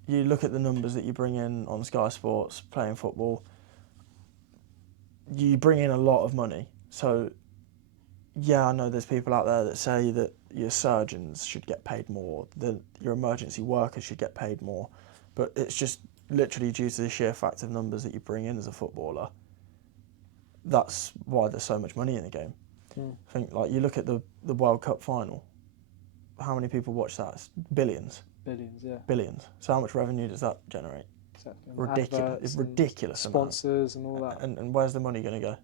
You look at the numbers that you bring in on Sky Sports, playing football, you bring in a lot of money. So, yeah, I know there's people out there that say that your surgeons should get paid more, that your emergency workers should get paid more, but it's just literally due to the sheer fact of numbers that you bring in as a footballer. That's why there's so much money in the game. I think, like, you look at the World Cup final, how many people watch that? It's billions. Billions, yeah. Billions. So how much revenue does that generate? Exactly. Ridiculous. It's ridiculous. Sponsors and all that. And where's the money going to go?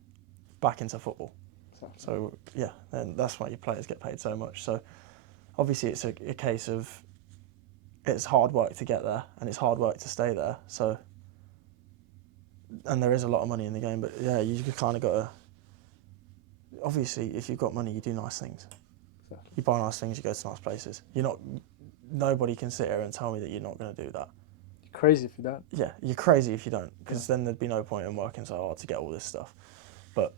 Back into football. Exactly. So, yeah, and that's why your players get paid so much. So, obviously, it's a case of it's hard work to get there and it's hard work to stay there. So, and there is a lot of money in the game, but yeah, you kind of got to. Obviously, if you've got money, you do nice things. Exactly. You buy nice things, you go to nice places. Nobody can sit here and tell me that you're not going to do that. You're crazy if you don't. Yeah, you're crazy if you don't, because then there'd be no point in working so hard to get all this stuff. But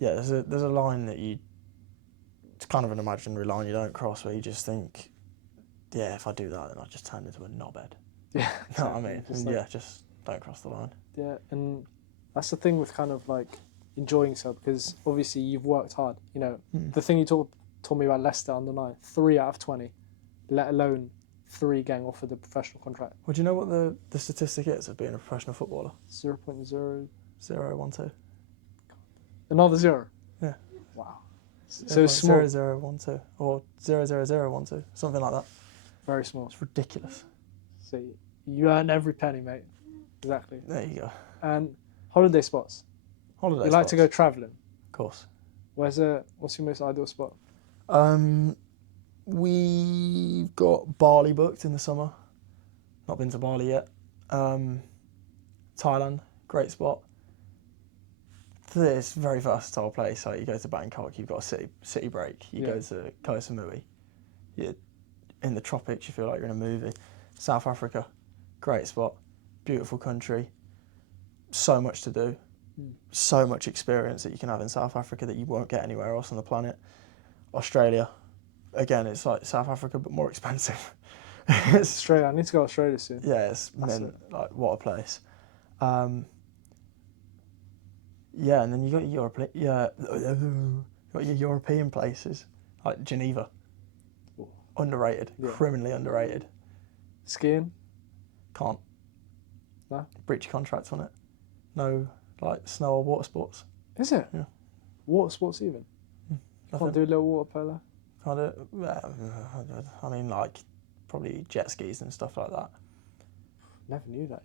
yeah, there's a line that it's kind of an imaginary line you don't cross, where you just think, yeah, if I do that, then I just turn into a knobhead. Yeah, exactly. You know what I mean? Just don't cross the line. Yeah, and that's the thing with kind of like enjoying yourself, because obviously you've worked hard. The thing you told me about Leicester under 9, 3 out of 20, let alone 3 getting offered a professional contract. Well, do you know what the statistic is of being a professional footballer? 0.0. 0.12. Another 0? Yeah. Wow. So small. 0.0012 or 0.0012, something like that. Very small. It's ridiculous. So you earn every penny, mate. Exactly. There you go. And holiday spots. Holiday You spots. like to go travelling. Of course. What's your most ideal spot? We've got Bali booked in the summer. Not been to Bali yet. Thailand, great spot. It's a very versatile place. Like, you go to Bangkok, you've got a city break. You go to Koh Samui. You're in the tropics, you feel like you're in a movie. South Africa, great spot. Beautiful country. So much to do. So much experience that you can have in South Africa that you won't get anywhere else on the planet. Australia, again, it's like South Africa but more expensive. Australia, I need to go to Australia soon. Yeah, like, what a place. Yeah, and then you got your European places like Geneva. Underrated, criminally underrated. Skiing? Can't. No? Breach contracts on it. No, like snow or water sports. Is it? Yeah. Water sports even? Can't do a little water polo? Can't do it. I mean, like, probably jet skis and stuff like that. Never knew that,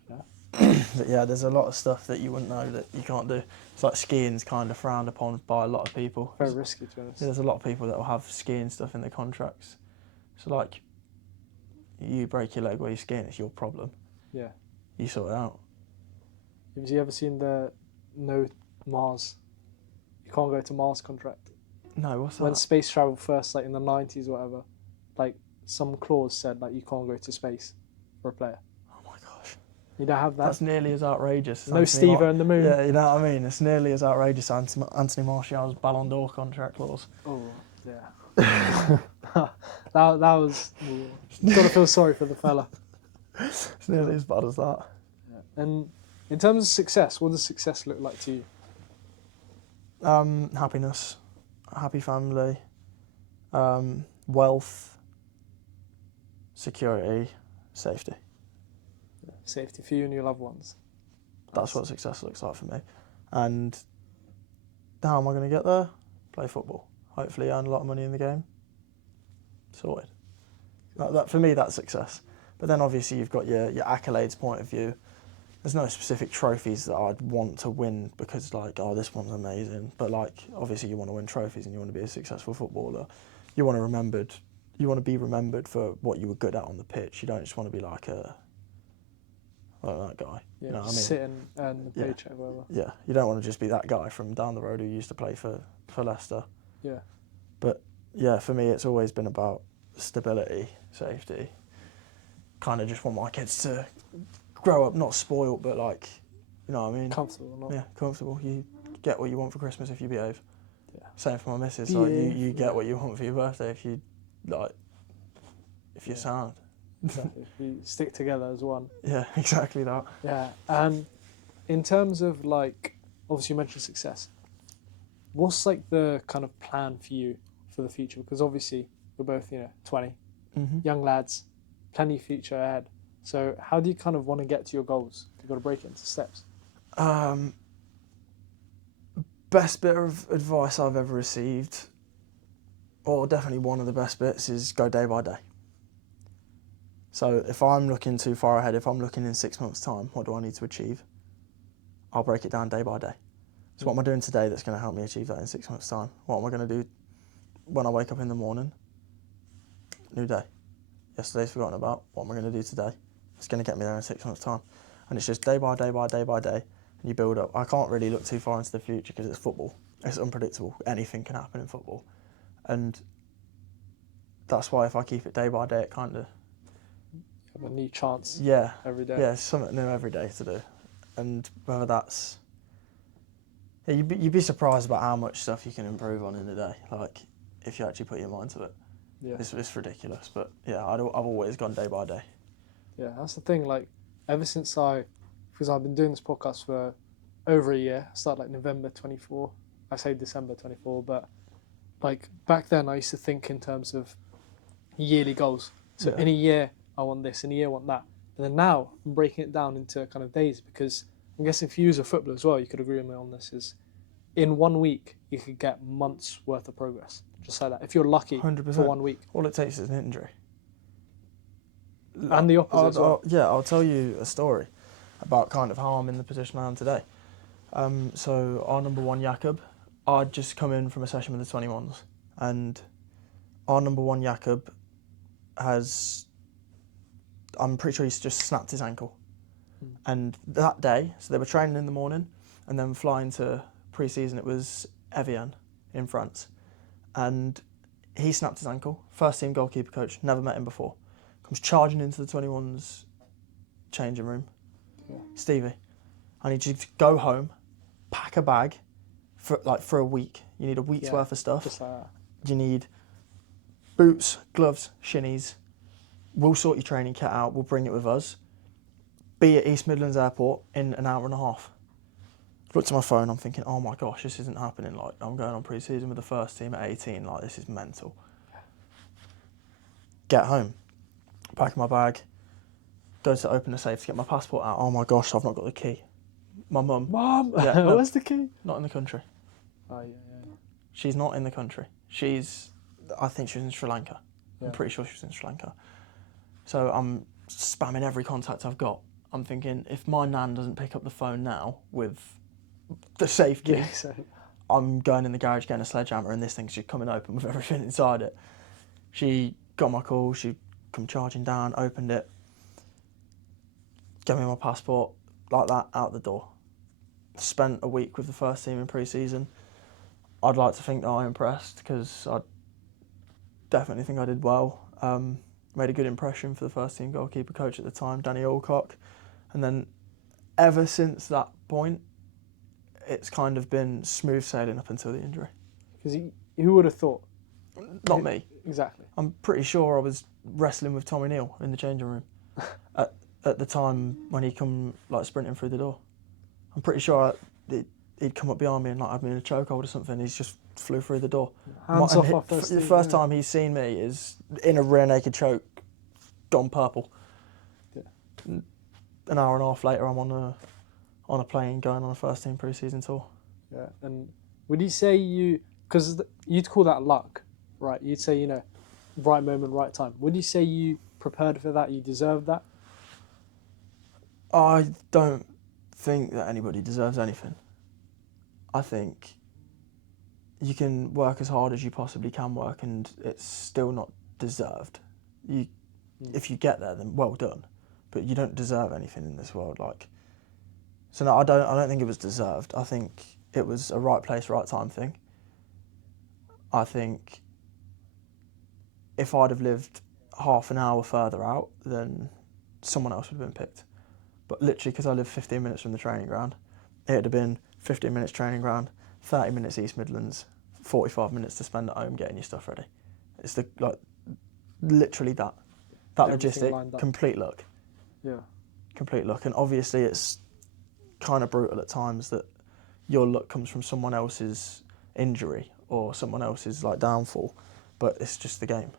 But yeah, there's a lot of stuff that you wouldn't know that you can't do. It's like skiing's kind of frowned upon by a lot of people. Very risky, to be honest. Yeah, there's a lot of people that will have skiing stuff in their contracts. So, like, you break your leg while you're skiing, it's your problem. Yeah. You sort it out. Have you ever seen the no Mars? You can't go to Mars contract. No, what's that? When space travel first, like in the 90s or whatever, like some clause said like you can't go to space for a player. Oh my gosh. You don't have that? That's nearly as outrageous. No Steve on the moon. Yeah, you know what I mean? It's nearly as outrageous as Anthony Martial's Ballon d'Or contract clause. Oh, yeah. that was... Got to feel sorry for the fella. It's nearly as bad as that. Yeah. And in terms of success, what does success look like to you? Happiness, a happy family, wealth, security, safety. Safety for you and your loved ones. That's what success looks like for me. And how am I going to get there? Play football. Hopefully earn a lot of money in the game. Sorted. That for me, that's success. But then obviously you've got your accolades point of view. There's no specific trophies that I'd want to win because like, oh, this one's amazing. But like, obviously you want to win trophies and you want to be a successful footballer. You want to be remembered for what you were good at on the pitch. You don't just want to be like that guy. Yeah, You know what I mean? sitting and the paycheck, whatever. Yeah, you don't want to just be that guy from down the road who used to play for Leicester. Yeah. But yeah, for me, it's always been about stability, safety. Kind of just want my kids to grow up not spoiled, but like, you know what I mean? Comfortable, not. Yeah, comfortable. You get what you want for Christmas if you behave. Yeah. Same for my missus. Like, Yeah. you get what you want for your birthday if you if you're sound. Exactly. You stick together as one. Yeah, exactly that. Yeah. And in terms of like, obviously you mentioned success. What's like the kind of plan for you for the future? Because obviously we're both 20, young lads, plenty of future ahead. So how do you kind of want to get to your goals? You've got to break it into steps. Best bit of advice I've ever received, or definitely one of the best bits, is go day by day. So if I'm looking too far ahead, if I'm looking in 6 months' time, what do I need to achieve? I'll break it down day by day. So what am I doing today that's going to help me achieve that in 6 months' time? What am I going to do when I wake up in the morning? New day. Yesterday's forgotten about. What am I going to do today? It's going to get me there in 6 months' time. And it's just day by day by day by day, and you build up. I can't really look too far into the future because it's football. It's unpredictable. Anything can happen in football. And that's why if I keep it day by day, it kind of... Have a new chance every day. Yeah, something new every day to do. And whether that's... Yeah, you'd be surprised about how much stuff you can improve on in a day, like, if you actually put your mind to it. Yeah. It's ridiculous, but yeah, I've always gone day by day. Yeah, that's the thing. Like, ever since because I've been doing this podcast for over a year. I started like November 24. I say December 24, but like back then I used to think in terms of yearly goals. So Yeah. in a year I want this, in a year I want that. And then now I'm breaking it down into kind of days, because I'm guessing for you as a footballer as well, you could agree with me on this, is in 1 week you could get months worth of progress. Just like that. If you're lucky 100%. for 1 week. All it takes is an injury. And the opposite as well. I'll tell you a story about kind of how I'm in the position I am today. So our number one, Jakob, I'd just come in from a session with the 21s, and our number one, Jakob, I'm pretty sure he's just snapped his ankle. And that day, so they were training in the morning and then flying to pre-season. It was Evian in France. And he snapped his ankle. First team goalkeeper coach, never met him before. Comes charging into the 21's changing room. Yeah. Stevie, I need you to go home, pack a bag for a week. You need a week's worth of stuff. Just like that. You need boots, gloves, shinnies. We'll sort your training kit out. We'll bring it with us. Be at East Midlands Airport in an hour and a half. Looked at my phone. I'm thinking, oh my gosh, this isn't happening. Like, I'm going on pre-season with the first team at 18. Like, this is mental. Get home, pack my bag, go to open the safe to get my passport out. Oh my gosh, I've not got the key. My mum. Mum, Yeah, no. where's the key? Not in the country. Oh yeah. She's not in the country. I think she was in Sri Lanka. Yeah. I'm pretty sure she was in Sri Lanka. So I'm spamming every contact I've got. I'm thinking, if my nan doesn't pick up the phone now with the safe key, Yeah, so, I'm going in the garage getting a sledgehammer and this thing's just coming open with everything inside it. She got my call, she come charging down, opened it, gave me my passport, like that, out the door. Spent a week with the first team in pre-season. I'd like to think that I impressed, because I definitely think I did well. Made a good impression for the first team goalkeeper coach at the time, Danny Alcock. And then ever since that point, it's kind of been smooth sailing up until the injury. because who would have thought? Not me. Exactly. I'm pretty sure I was wrestling with Tommy Neal in the changing room at the time when he come like sprinting through the door. I'm pretty sure he'd come up behind me and like had me in a chokehold or something. He's just flew through the door. Hands off And first the team, first yeah. time he's seen me is in a rear naked choke, gone purple. Yeah. An hour and a half later, I'm on a plane going on a first team pre-season tour. Yeah. And would you say because you'd call that luck, right? You'd say, right moment, right time. Would you say you prepared for that? You deserved that? I don't think that anybody deserves anything. I think you can work as hard as you possibly can work, and it's still not deserved. If you get there, then well done. But you don't deserve anything in this world. So no, I don't think it was deserved. I think it was a right place, right time thing. I think if I'd have lived half an hour further out, then someone else would have been picked. But literally, because I live 15 minutes from the training ground, it would have been 15 minutes training ground, 30 minutes East Midlands, 45 minutes to spend at home getting your stuff ready. It's literally that Everything logistic, lined up. complete luck. Yeah. Complete luck. And obviously it's kind of brutal at times that your luck comes from someone else's injury or someone else's downfall, but it's just the game.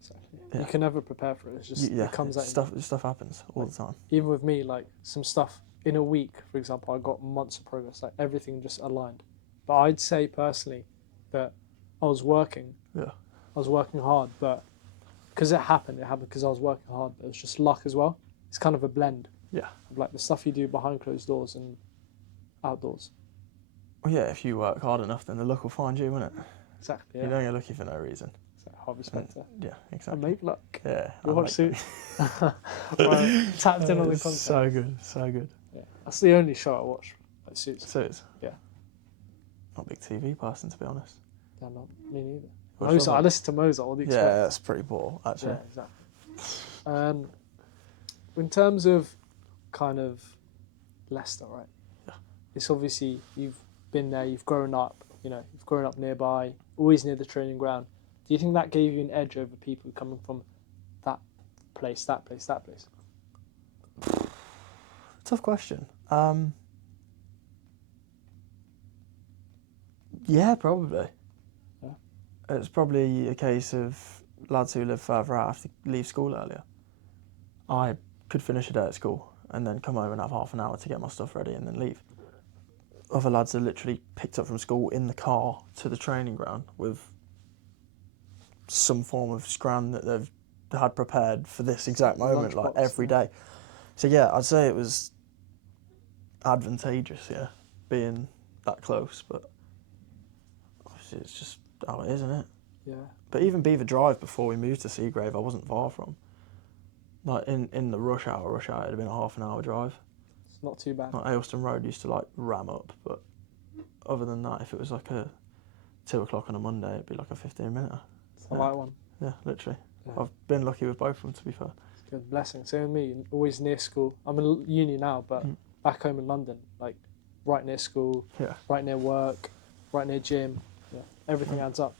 Exactly. Yeah. You can never prepare for it. It's just it comes at you. Stuff happens all the time. Even with me, some stuff in a week, for example, I got months of progress. Everything just aligned. But I'd say personally that I was working. Yeah. I was working hard, but because it happened because I was working hard. But it was just luck as well. It's kind of a blend. Yeah. Of the stuff you do behind closed doors and outdoors. Well, yeah, if you work hard enough, then the luck will find you, won't it? Exactly. Yeah. You don't get lucky for no reason. Hard respect there. Yeah, I exactly. make luck. Yeah. We watch Suit. Tapped in on the content. So good, so good. Yeah. That's the only show I watch. Suits. Suits? Yeah. Not a big TV person, to be honest. Yeah, not me neither. What's Mozart, your I listen to Mozart. What do you expect? Yeah, that's pretty poor, actually. Yeah, exactly. In terms of kind of Leicester, right? Yeah. It's obviously you've been there, you've grown up, you've grown up nearby, always near the training ground. Do you think that gave you an edge over people coming from that place? Tough question. Yeah, probably. Yeah. It's probably a case of lads who live further out have to leave school earlier. I could finish a day at school and then come home and have half an hour to get my stuff ready and then leave. Other lads are literally picked up from school in the car to the training ground with some form of scran that they've had prepared for this exact moment, Lunchbox, every day. So yeah, I'd say it was advantageous, being that close, but obviously it's just how it is, isn't it? Yeah. But even Beaver Drive, before we moved to Seagrave, I wasn't far from. In the rush hour, it'd have been a half an hour drive. It's not too bad. Ayleston Road used to ram up, but other than that, if it was 2 o'clock on a Monday, it'd be a 15-minute. It's a light one. Yeah, literally. Yeah. I've been lucky with both of them, to be fair. It's a good blessing. Same with me, always near school. I'm in uni now, but back home in London, right near school, right near work, right near gym. Yeah, everything adds up.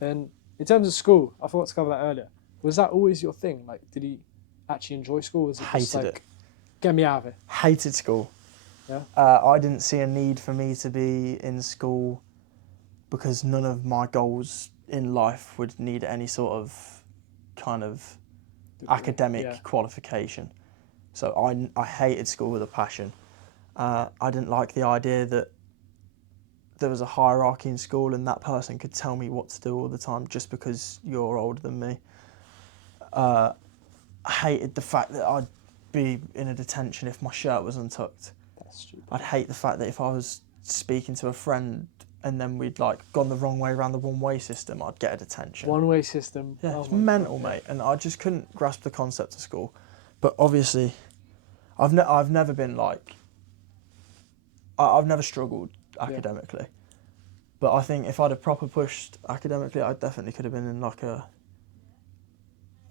And in terms of school, I forgot to cover that earlier. Was that always your thing? Did you actually enjoy school? Was it just Hated it. Get me out of it? Hated school. Yeah. I didn't see a need for me to be in school because none of my goals in life would need any sort of kind of academic qualification. So I hated school with a passion. I didn't like the idea that there was a hierarchy in school and that person could tell me what to do all the time just because you're older than me. I hated the fact that I'd be in a detention if my shirt was untucked. That's stupid. I'd hate the fact that if I was speaking to a friend and then we'd gone the wrong way around the one-way system, I'd get a detention. One-way system. Yeah, Oh it's my mental, God. mate. And I just couldn't grasp the concept of school. But obviously, I've never been I've never struggled academically. But I think if I'd have proper pushed academically, I definitely could have been in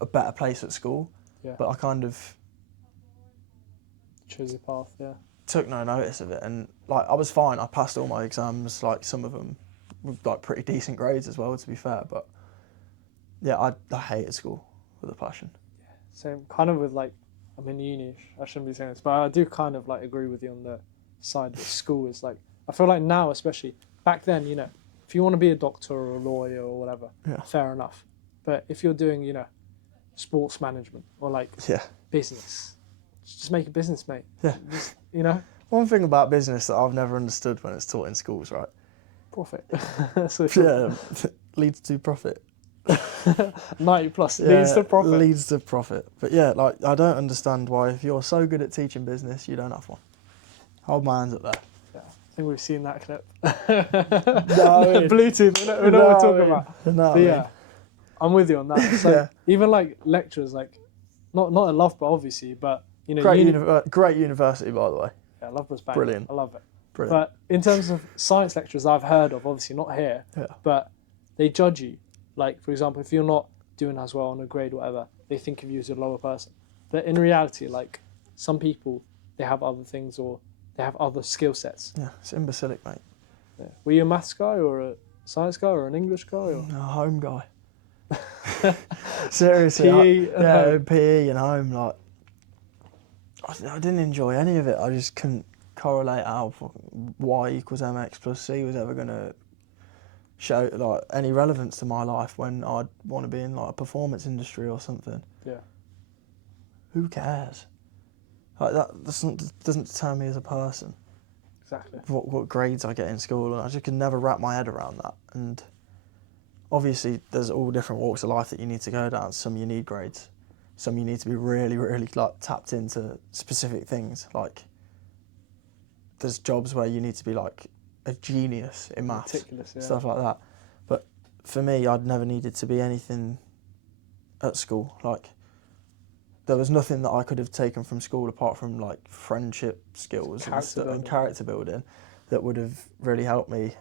a better place at school. Yeah. But I kind of Chose your path, yeah. took no notice of it, and I was fine. I passed all my exams, some of them with pretty decent grades as well, to be fair. But yeah, I hated school with a passion. Same, kind of with I'm in uni. I shouldn't be saying this, but I do kind of agree with you on the side that school is I feel now, especially back then, if you want to be a doctor or a lawyer or whatever, fair enough. But if you're doing, sports management or like Yeah. business. Just make a business, mate. Yeah. Just, you know, One thing about business that I've never understood when it's taught in schools, right? profit. So if you're- Yeah, leads to profit. 90 plus leads to profit. Leads to profit. But yeah, like I don't understand why if you're so good at teaching business, you don't have one. Hold my hands up there. Yeah, I think we've seen that clip. No, Bluetooth, we know what we're talking about. No, But yeah, I'm with you on that. So Yeah. even like lecturers, like not in Loughborough obviously, but you know, great university, by the way. yeah, Loughborough's bang. Brilliant. I love it. Brilliant. But in terms of science lecturers I've heard of, obviously not here, Yeah. but they judge you. Like, for example, if you're not doing as well on a grade or whatever, they think of you as a lower person. But in reality, like, some people, they have other things or they have other skill sets. Yeah, it's imbecilic, mate. Yeah. Were you a maths guy or a science guy or an English guy? Or? A home guy. Seriously. PE and home. PE and home. Like, I didn't enjoy any of it. I just couldn't correlate how y equals mx plus c was ever going to show like any relevance to my life when I'd want to be in like a performance industry or something. Yeah. Who cares? Like that doesn't determine me as a person. Exactly. What grades I get in school, and I just could never wrap my head around that. And obviously, there's all different walks of life that you need to go down. Some you need grades, some you need to be really, really like tapped into specific things. Like there's jobs where you need to be like a genius in maths, Meticulous, yeah. stuff like that. But for me, I'd never needed to be anything at school. Like there was nothing that I could have taken from school apart from like friendship skills and character building that would have really helped me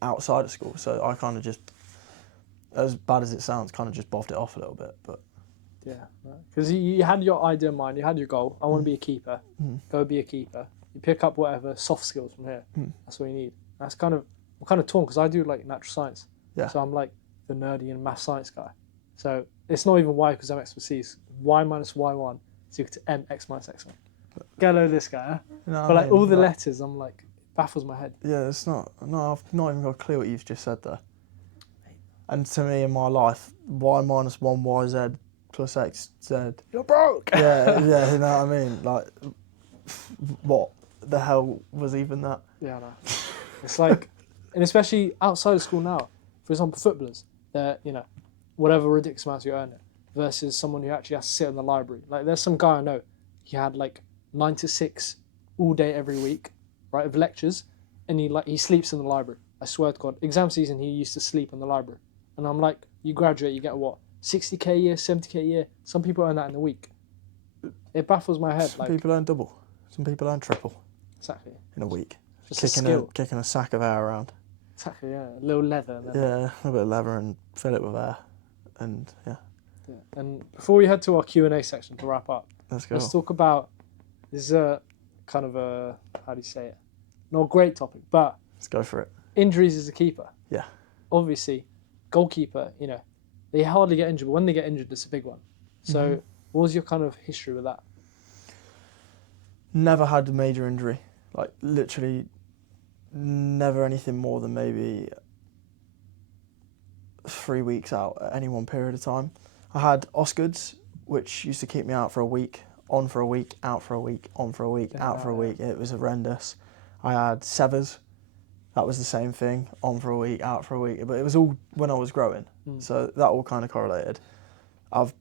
outside of school. So I kind of just, as bad as it sounds, kind of just boffed it off a little bit. But yeah, because you had your idea in mind, you had your goal. I want to be a keeper. Go be a keeper. You pick up whatever soft skills from here. That's what you need. That's I'm kind of torn because I do like natural science. Yeah. So I'm like the nerdy and math science guy. So it's not even y equals mx plus c. It's y minus y1 is equal to mx minus x1. Get a load of this guy, huh? no, But like all the letters, I'm like, it baffles my head. yeah, it's not. No, I've not even got a clue what you've just said there. And to me, in my life, y minus 1 yz plus x z. You're broke. Yeah, yeah, you know what I mean? Like, what the hell was even that? Yeah, I know. It's like, and especially outside of school now, for example, footballers, they're, you know, whatever ridiculous amount you earn it, versus someone who actually has to sit in the library. Like, there's some guy I know, he had like 9 to 6 all day every week, right, of lectures, and he sleeps in the library. I swear to God, exam season, he used to sleep in the library. And I'm like, you graduate, you get what, 60k a year, 70k a year? Some people earn that in a week. It baffles my head. Some people earn double. Some people earn triple Exactly. in a week. Just a skill. Kicking a sack of air around. Exactly, yeah. A little leather. And then Yeah, a little bit of leather and fill it with air. And yeah, Yeah. And before we head to our Q&A section to wrap up, let's go. let's talk about, this is a kind of a, how do you say it? Not a great topic, but Let's go for it. injuries as a keeper. Yeah. Obviously, goalkeeper, you know, they hardly get injured, but when they get injured, it's a big one. So what was your kind of history with that? Never had a major injury. Like, literally never anything more than maybe 3 weeks out at any one period of time. I had Osgood's, which used to keep me out for a week, on for a week, out for a week, on for a week, out for a week. It was horrendous. I had Severs. That was the same thing, on for a week, out for a week. But it was all when I was growing. So that all kind of correlated. I've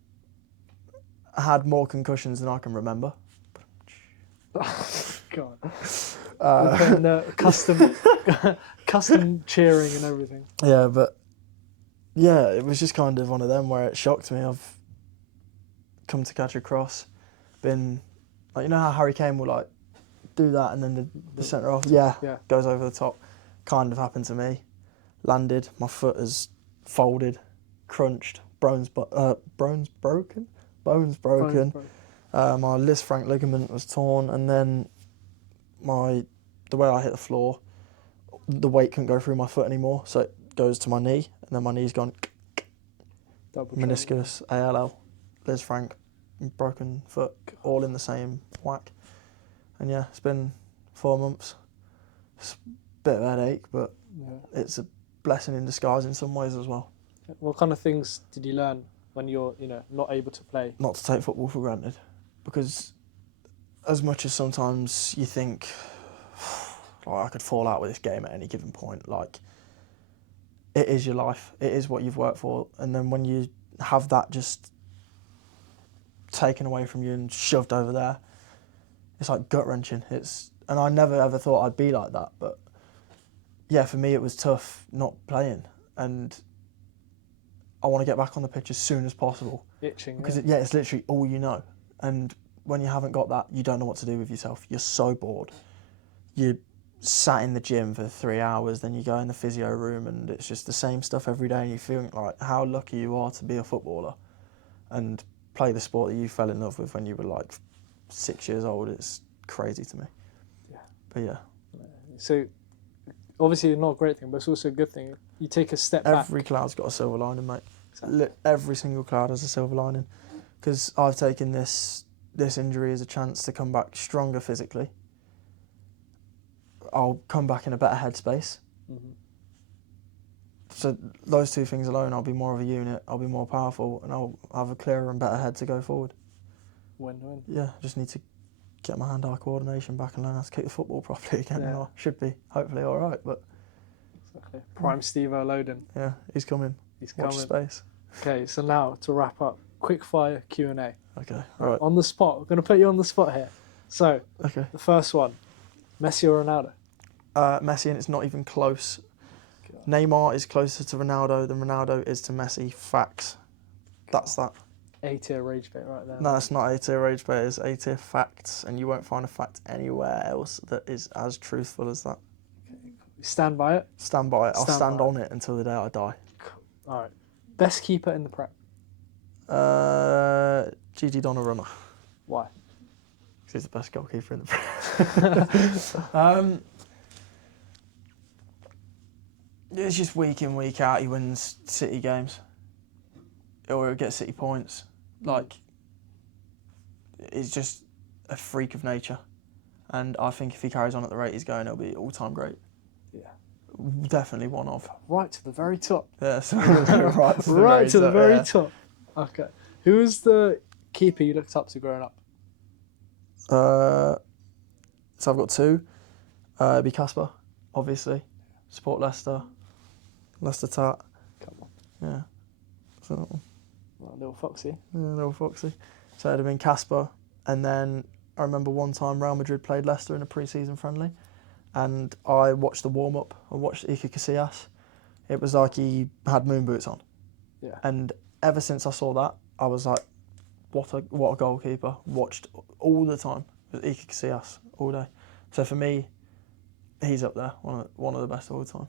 had more concussions than I can remember. God. Custom cheering and everything. Yeah, but yeah, it was just kind of one of them where it shocked me. I've come to catch a cross, been like, you know how Harry Kane will like do that and then the centre off, yeah, goes over the top. Kind of happened to me. Landed, my foot has folded, crunched, bones broken. My Lisfranc ligament was torn, and then the way I hit the floor, the weight couldn't go through my foot anymore, so it goes to my knee, and then my knee's gone. Meniscus, ALL, Lisfranc, broken foot, all in the same whack. And yeah, it's been 4 months. It's a bit of a headache, but it's a blessing in disguise in some ways as well. What kind of things did you learn when you're, not able to play? Not to take football for granted, because as much as sometimes you think, I could fall out with this game at any given point, like, it is your life, it is what you've worked for, and then when you have that just taken away from you and shoved over there, it's like gut-wrenching. And I never ever thought I'd be like that, but yeah, for me it was tough not playing, and I want to get back on the pitch as soon as possible. Itching. Because it's literally all you know, and when you haven't got that, you don't know what to do with yourself. You're so bored. You sat in the gym for 3 hours, then you go in the physio room, and it's just the same stuff every day, and you feel like how lucky you are to be a footballer and play the sport that you fell in love with when you were like 6 years old. It's crazy to me. Yeah. But yeah. So obviously not a great thing, but it's also a good thing. You take a step back. Every cloud's got a silver lining, mate. Exactly. Every single cloud has a silver lining, because I've taken this injury as a chance to come back stronger physically. I'll come back in a better headspace. Mm-hmm. So those two things alone, I'll be more of a unit, I'll be more powerful, and I'll have a clearer and better head to go forward. Win-win. Yeah, just need to get my hand-eye coordination back and learn how to kick the football properly again. Yeah. And I should be, hopefully, all right. But Exactly. Prime Steve-O Loden. yeah, he's coming. He's Watch coming. space. Okay, so now to wrap up, quick fire Q&A. Okay, all right. On the spot. We're going to put you on the spot here. So, Okay. the first one, Messi or Ronaldo? Messi, and it's not even close. Neymar is closer to Ronaldo than Ronaldo is to Messi. Facts. That's that. A-tier rage bait right there. No, it's not A-tier rage bait, it's A-tier facts, and you won't find a fact anywhere else that is as truthful as that. Stand by it? Stand by it. I'll stand by on it until the day I die. All right. Best keeper in the Prem? Gigi Donnarumma. Why? Because he's the best goalkeeper in the Prem. It's just week in, week out, he wins City games. Or he'll get City points. Like, he's just a freak of nature. And I think if he carries on at the rate he's going, he'll be all-time great. Yeah. Definitely one of. Right to the very top. Yeah, so right to the Right very to the top, very yeah. top. Okay. Who was the keeper you looked up to growing up? So I've got two. It'd be Casper, obviously. Support Leicester. Leicester Tat. Come on. Yeah. So, Well, little Foxy. yeah, little Foxy. So it'd have been Casper. And then I remember one time Real Madrid played Leicester in a pre-season friendly. And I watched the warm-up. I watched Iker Casillas. It was like he had moon boots on. Yeah. And ever since I saw that, I was like, what a goalkeeper. Watched all the time. It was Iker Casillas all day. So for me, he's up there, one of the best of all time.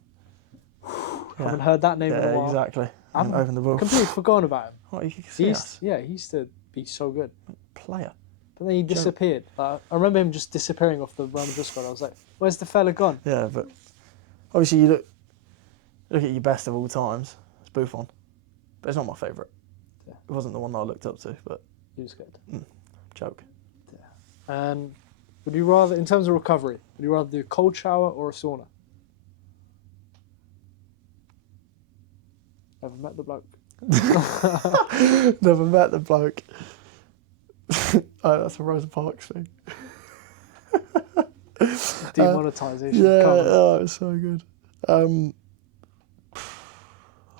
I haven't heard that name in a while. Exactly. I've Open the book. completely forgotten about him. What, Iker He Casillas? he used to be so good. Player. But then he disappeared. Like, I remember him just disappearing off the Real Madrid squad. I was like, where's the fella gone? Yeah, but obviously you look at your best of all times. It's Buffon. But it's not my favourite. Yeah. It wasn't the one that I looked up to, but He was good. joke. And would you rather, in terms of recovery, would you rather do a cold shower or a sauna? Never met the bloke. Never met the bloke. Oh, that's a Rosa Parks thing. Demonetisation. Yeah, Come on. oh, it's so good.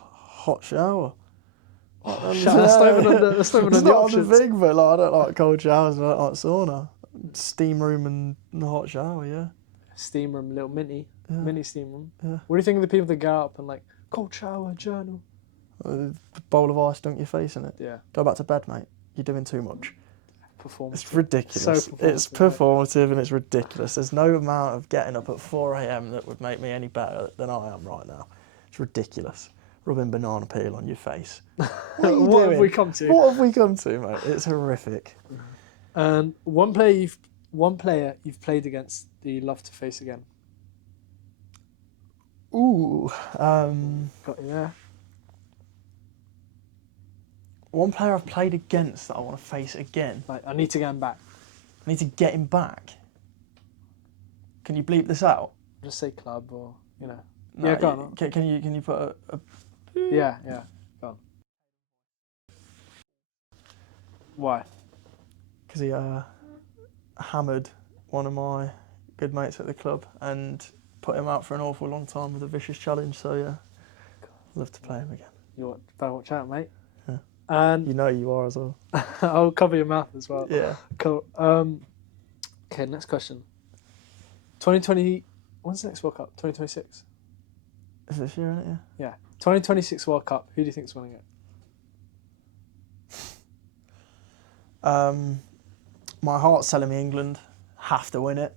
Hot shower. That's not even on the It's options. not on the thing, but like, I don't like cold showers. I don't like sauna. Steam room and the hot shower, yeah. Steam room, little mini steam room. Yeah. What do you think of the people that go up and like, cold shower, journal? A bowl of ice, dunk your face in it. Yeah. Go back to bed, mate. You're doing too much. Performance. It's ridiculous. So It's performative, performative and it's ridiculous. There's no amount of getting up at 4 a.m. that would make me any better than I am right now. It's ridiculous. Rubbing banana peel on your face. What are you What have doing? we come to? What have we come to, mate? It's horrific. And one player you've played against that you'd love to face again. Ooh. Got you there. One player I've played against that I want to face again. Like, I need to get him back. I need to get him back. Can you bleep this out? Just say club or, you know. No, Yeah, go on. Can you put a Yeah. Go on. Why? Because he hammered one of my good mates at the club and put him out for an awful long time with a vicious challenge. So yeah, love to play him again. You better watch out, mate. Yeah. And You know you are as well. I'll cover your mouth as well. Yeah. Cool. Okay, next question. 2020. When's the next World Cup? 2026. Is this year, isn't it? Yeah. Yeah. 2026 World Cup. Who do you think's winning it? My heart's telling me England have to win it.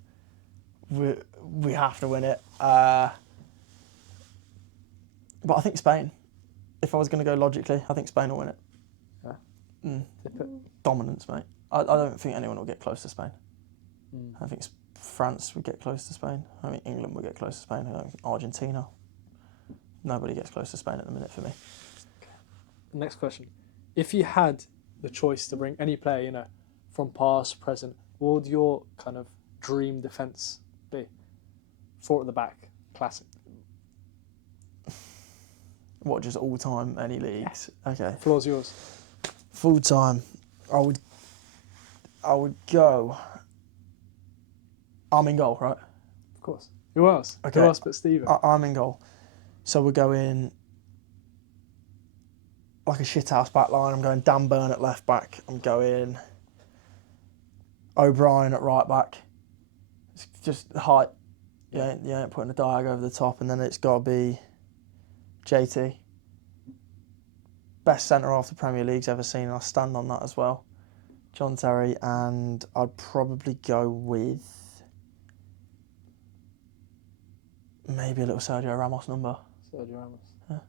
We have to win it. But I think Spain. If I was going to go logically, I think Spain will win it. Yeah. Dominance, mate. I don't think anyone will get close to Spain. I think France would get close to Spain. I think England would get close to Spain. I don't think Argentina. Nobody gets close to Spain at the minute for me. Next question. If you had the choice to bring any player, from past, present, what would your kind of dream defence be? Four at the back, classic. What, just all time, any leagues? Yeah. Okay. Floor's yours. Full time, I would go. I'm in goal, right? Of course. Who else? Okay. Who else but Steven? I'm in goal. So we're going like a shithouse back line. I'm going Dan Burn at left back. I'm going O'Brien at right back. It's just the height. You ain't putting a diag over the top. And then it's got to be JT. Best centre-half the Premier League's ever seen. And I stand on that as well. John Terry. And I'd probably go with maybe a little Sergio Ramos number. Sergio Ramos. Yeah.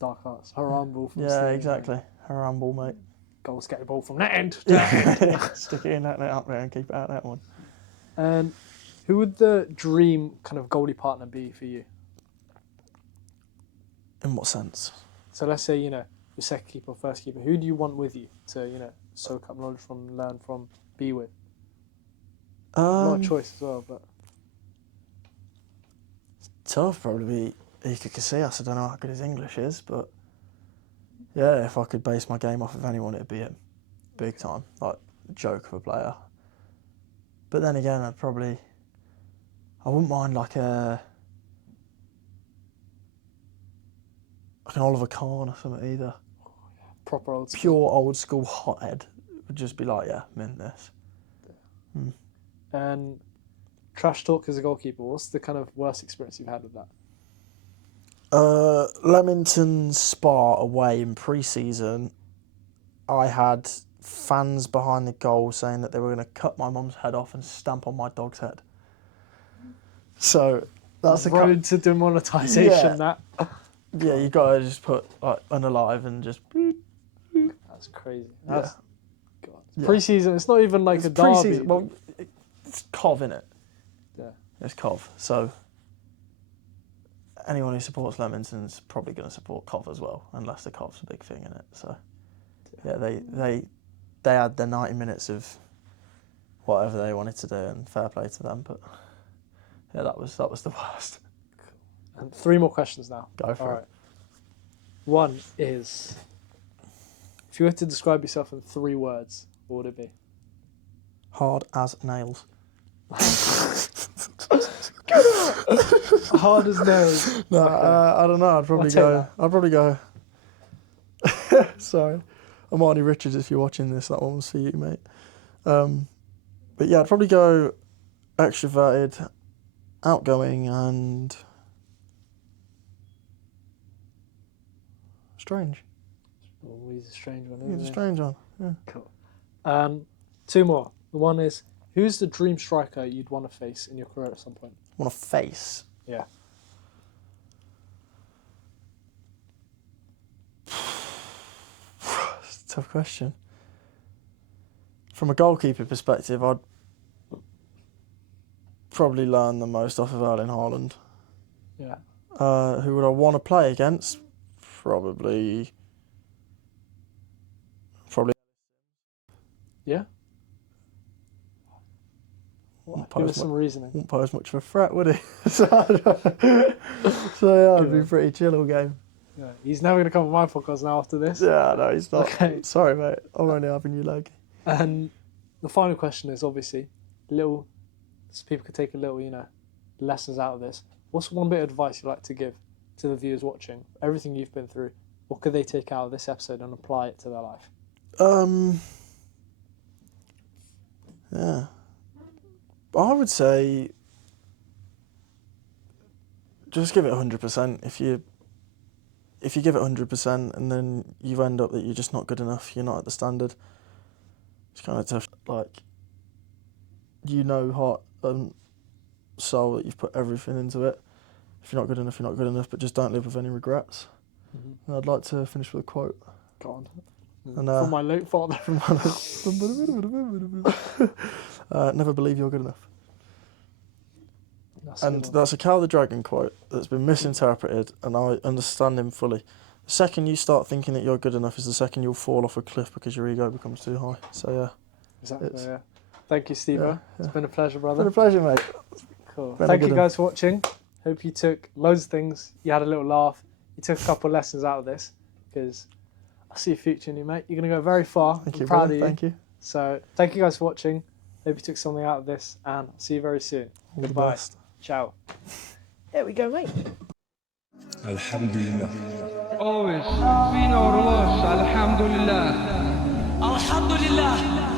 Dark Arts. Haram ball from Yeah, Steven. exactly. Haram ball, mate. Goal skating ball from that end to that end. Stick it in that net up there and keep it out that one. And who would the dream kind of goalie partner be for you? In what sense? So let's say, your second keeper or first keeper. Who do you want with you to, soak up knowledge from, learn from, be with? A lot of choice as well, but... Tough, probably be Iker Casillas. I don't know how good his English is, but yeah, if I could base my game off of anyone, it'd be him. Big time. Like, joke of a player. But then again, I wouldn't mind like an Oliver Kahn or something either. Proper old school. Pure old school hothead. Would just be like, yeah, I'm in this. And trash talk as a goalkeeper, what's the kind of worst experience you've had with that? Leamington Spa away in pre-season, I had fans behind the goal saying that they were going to cut my mum's head off and stamp on my dog's head. So that's the road to demonetisation. Yeah. That. Yeah, you got to just put like unalive and just. That's crazy. That's God. Yeah. Pre-season. It's not even like It's a derby. pre-season. Well, it's Cov, innit? Yeah. It's Cov. So anyone who supports Leamington's probably going to support Cov as well, unless the Cov's a big thing in it. So yeah, they had their 90 minutes of whatever they wanted to do, and fair play to them. But yeah, that was the worst. And 3 more questions now. Go for it. Right. One is, if you were to describe yourself in 3 words, what would it be? Hard as nails. Hard as nails. No, Okay. I don't know. I'd probably go. Sorry, I'm Arnie Richards. If you're watching this, that one was for you, mate. But yeah, I'd probably go extroverted, outgoing, and strange. Always a strange one, He's isn't a it? strange one. Yeah. Cool. 2 more. The one is, who's the dream striker you'd want to face in your career at some point? Want to face? Yeah. It's a tough question. From a goalkeeper perspective, I'd probably learn the most off of Erling Haaland. Yeah. Who would I want to play against? Probably. Yeah? Wouldn't Give us pose some reasoning. Wouldn't pose much of a threat, would he? So yeah, it'd be Good. pretty chill all game. Yeah. He's never going to come on my podcast now after this. Yeah, no, he's not. Okay. Sorry, mate. I'm only having you leg. And the final question is obviously so people could take a little, lessons out of this. What's one bit of advice you'd like to give to the viewers watching? Everything you've been through, what could they take out of this episode and apply it to their life? Yeah. I would say just give it 100%. If you give it 100% and then you end up that you're just not good enough, you're not at the standard, it's kind of tough. Like, heart and soul that you've put everything into it. If you're not good enough, you're not good enough, but just don't live with any regrets. Mm-hmm. And I'd like to finish with a quote. Go on. And, from my late father. Never believe you're good enough. That's a Cal the Dragon quote that's been misinterpreted, and I understand him fully. The second you start thinking that you're good enough is the second you'll fall off a cliff because your ego becomes too high. So yeah. Exactly, yeah. Thank you, Steve. Yeah. It's been a pleasure, brother. It's been a pleasure, mate. Cool. Thank you guys for watching. Hope you took loads of things. You had a little laugh. You took a couple of lessons out of this, because I see a future in you, mate. You're going to go very far. I'm proud of you. Thank you. So thank you guys for watching. Hope you took something out of this, and I'll see you very soon. Goodbye. Ciao. There we go, mate. Alhamdulillah. Always. We know Alhamdulillah. Alhamdulillah.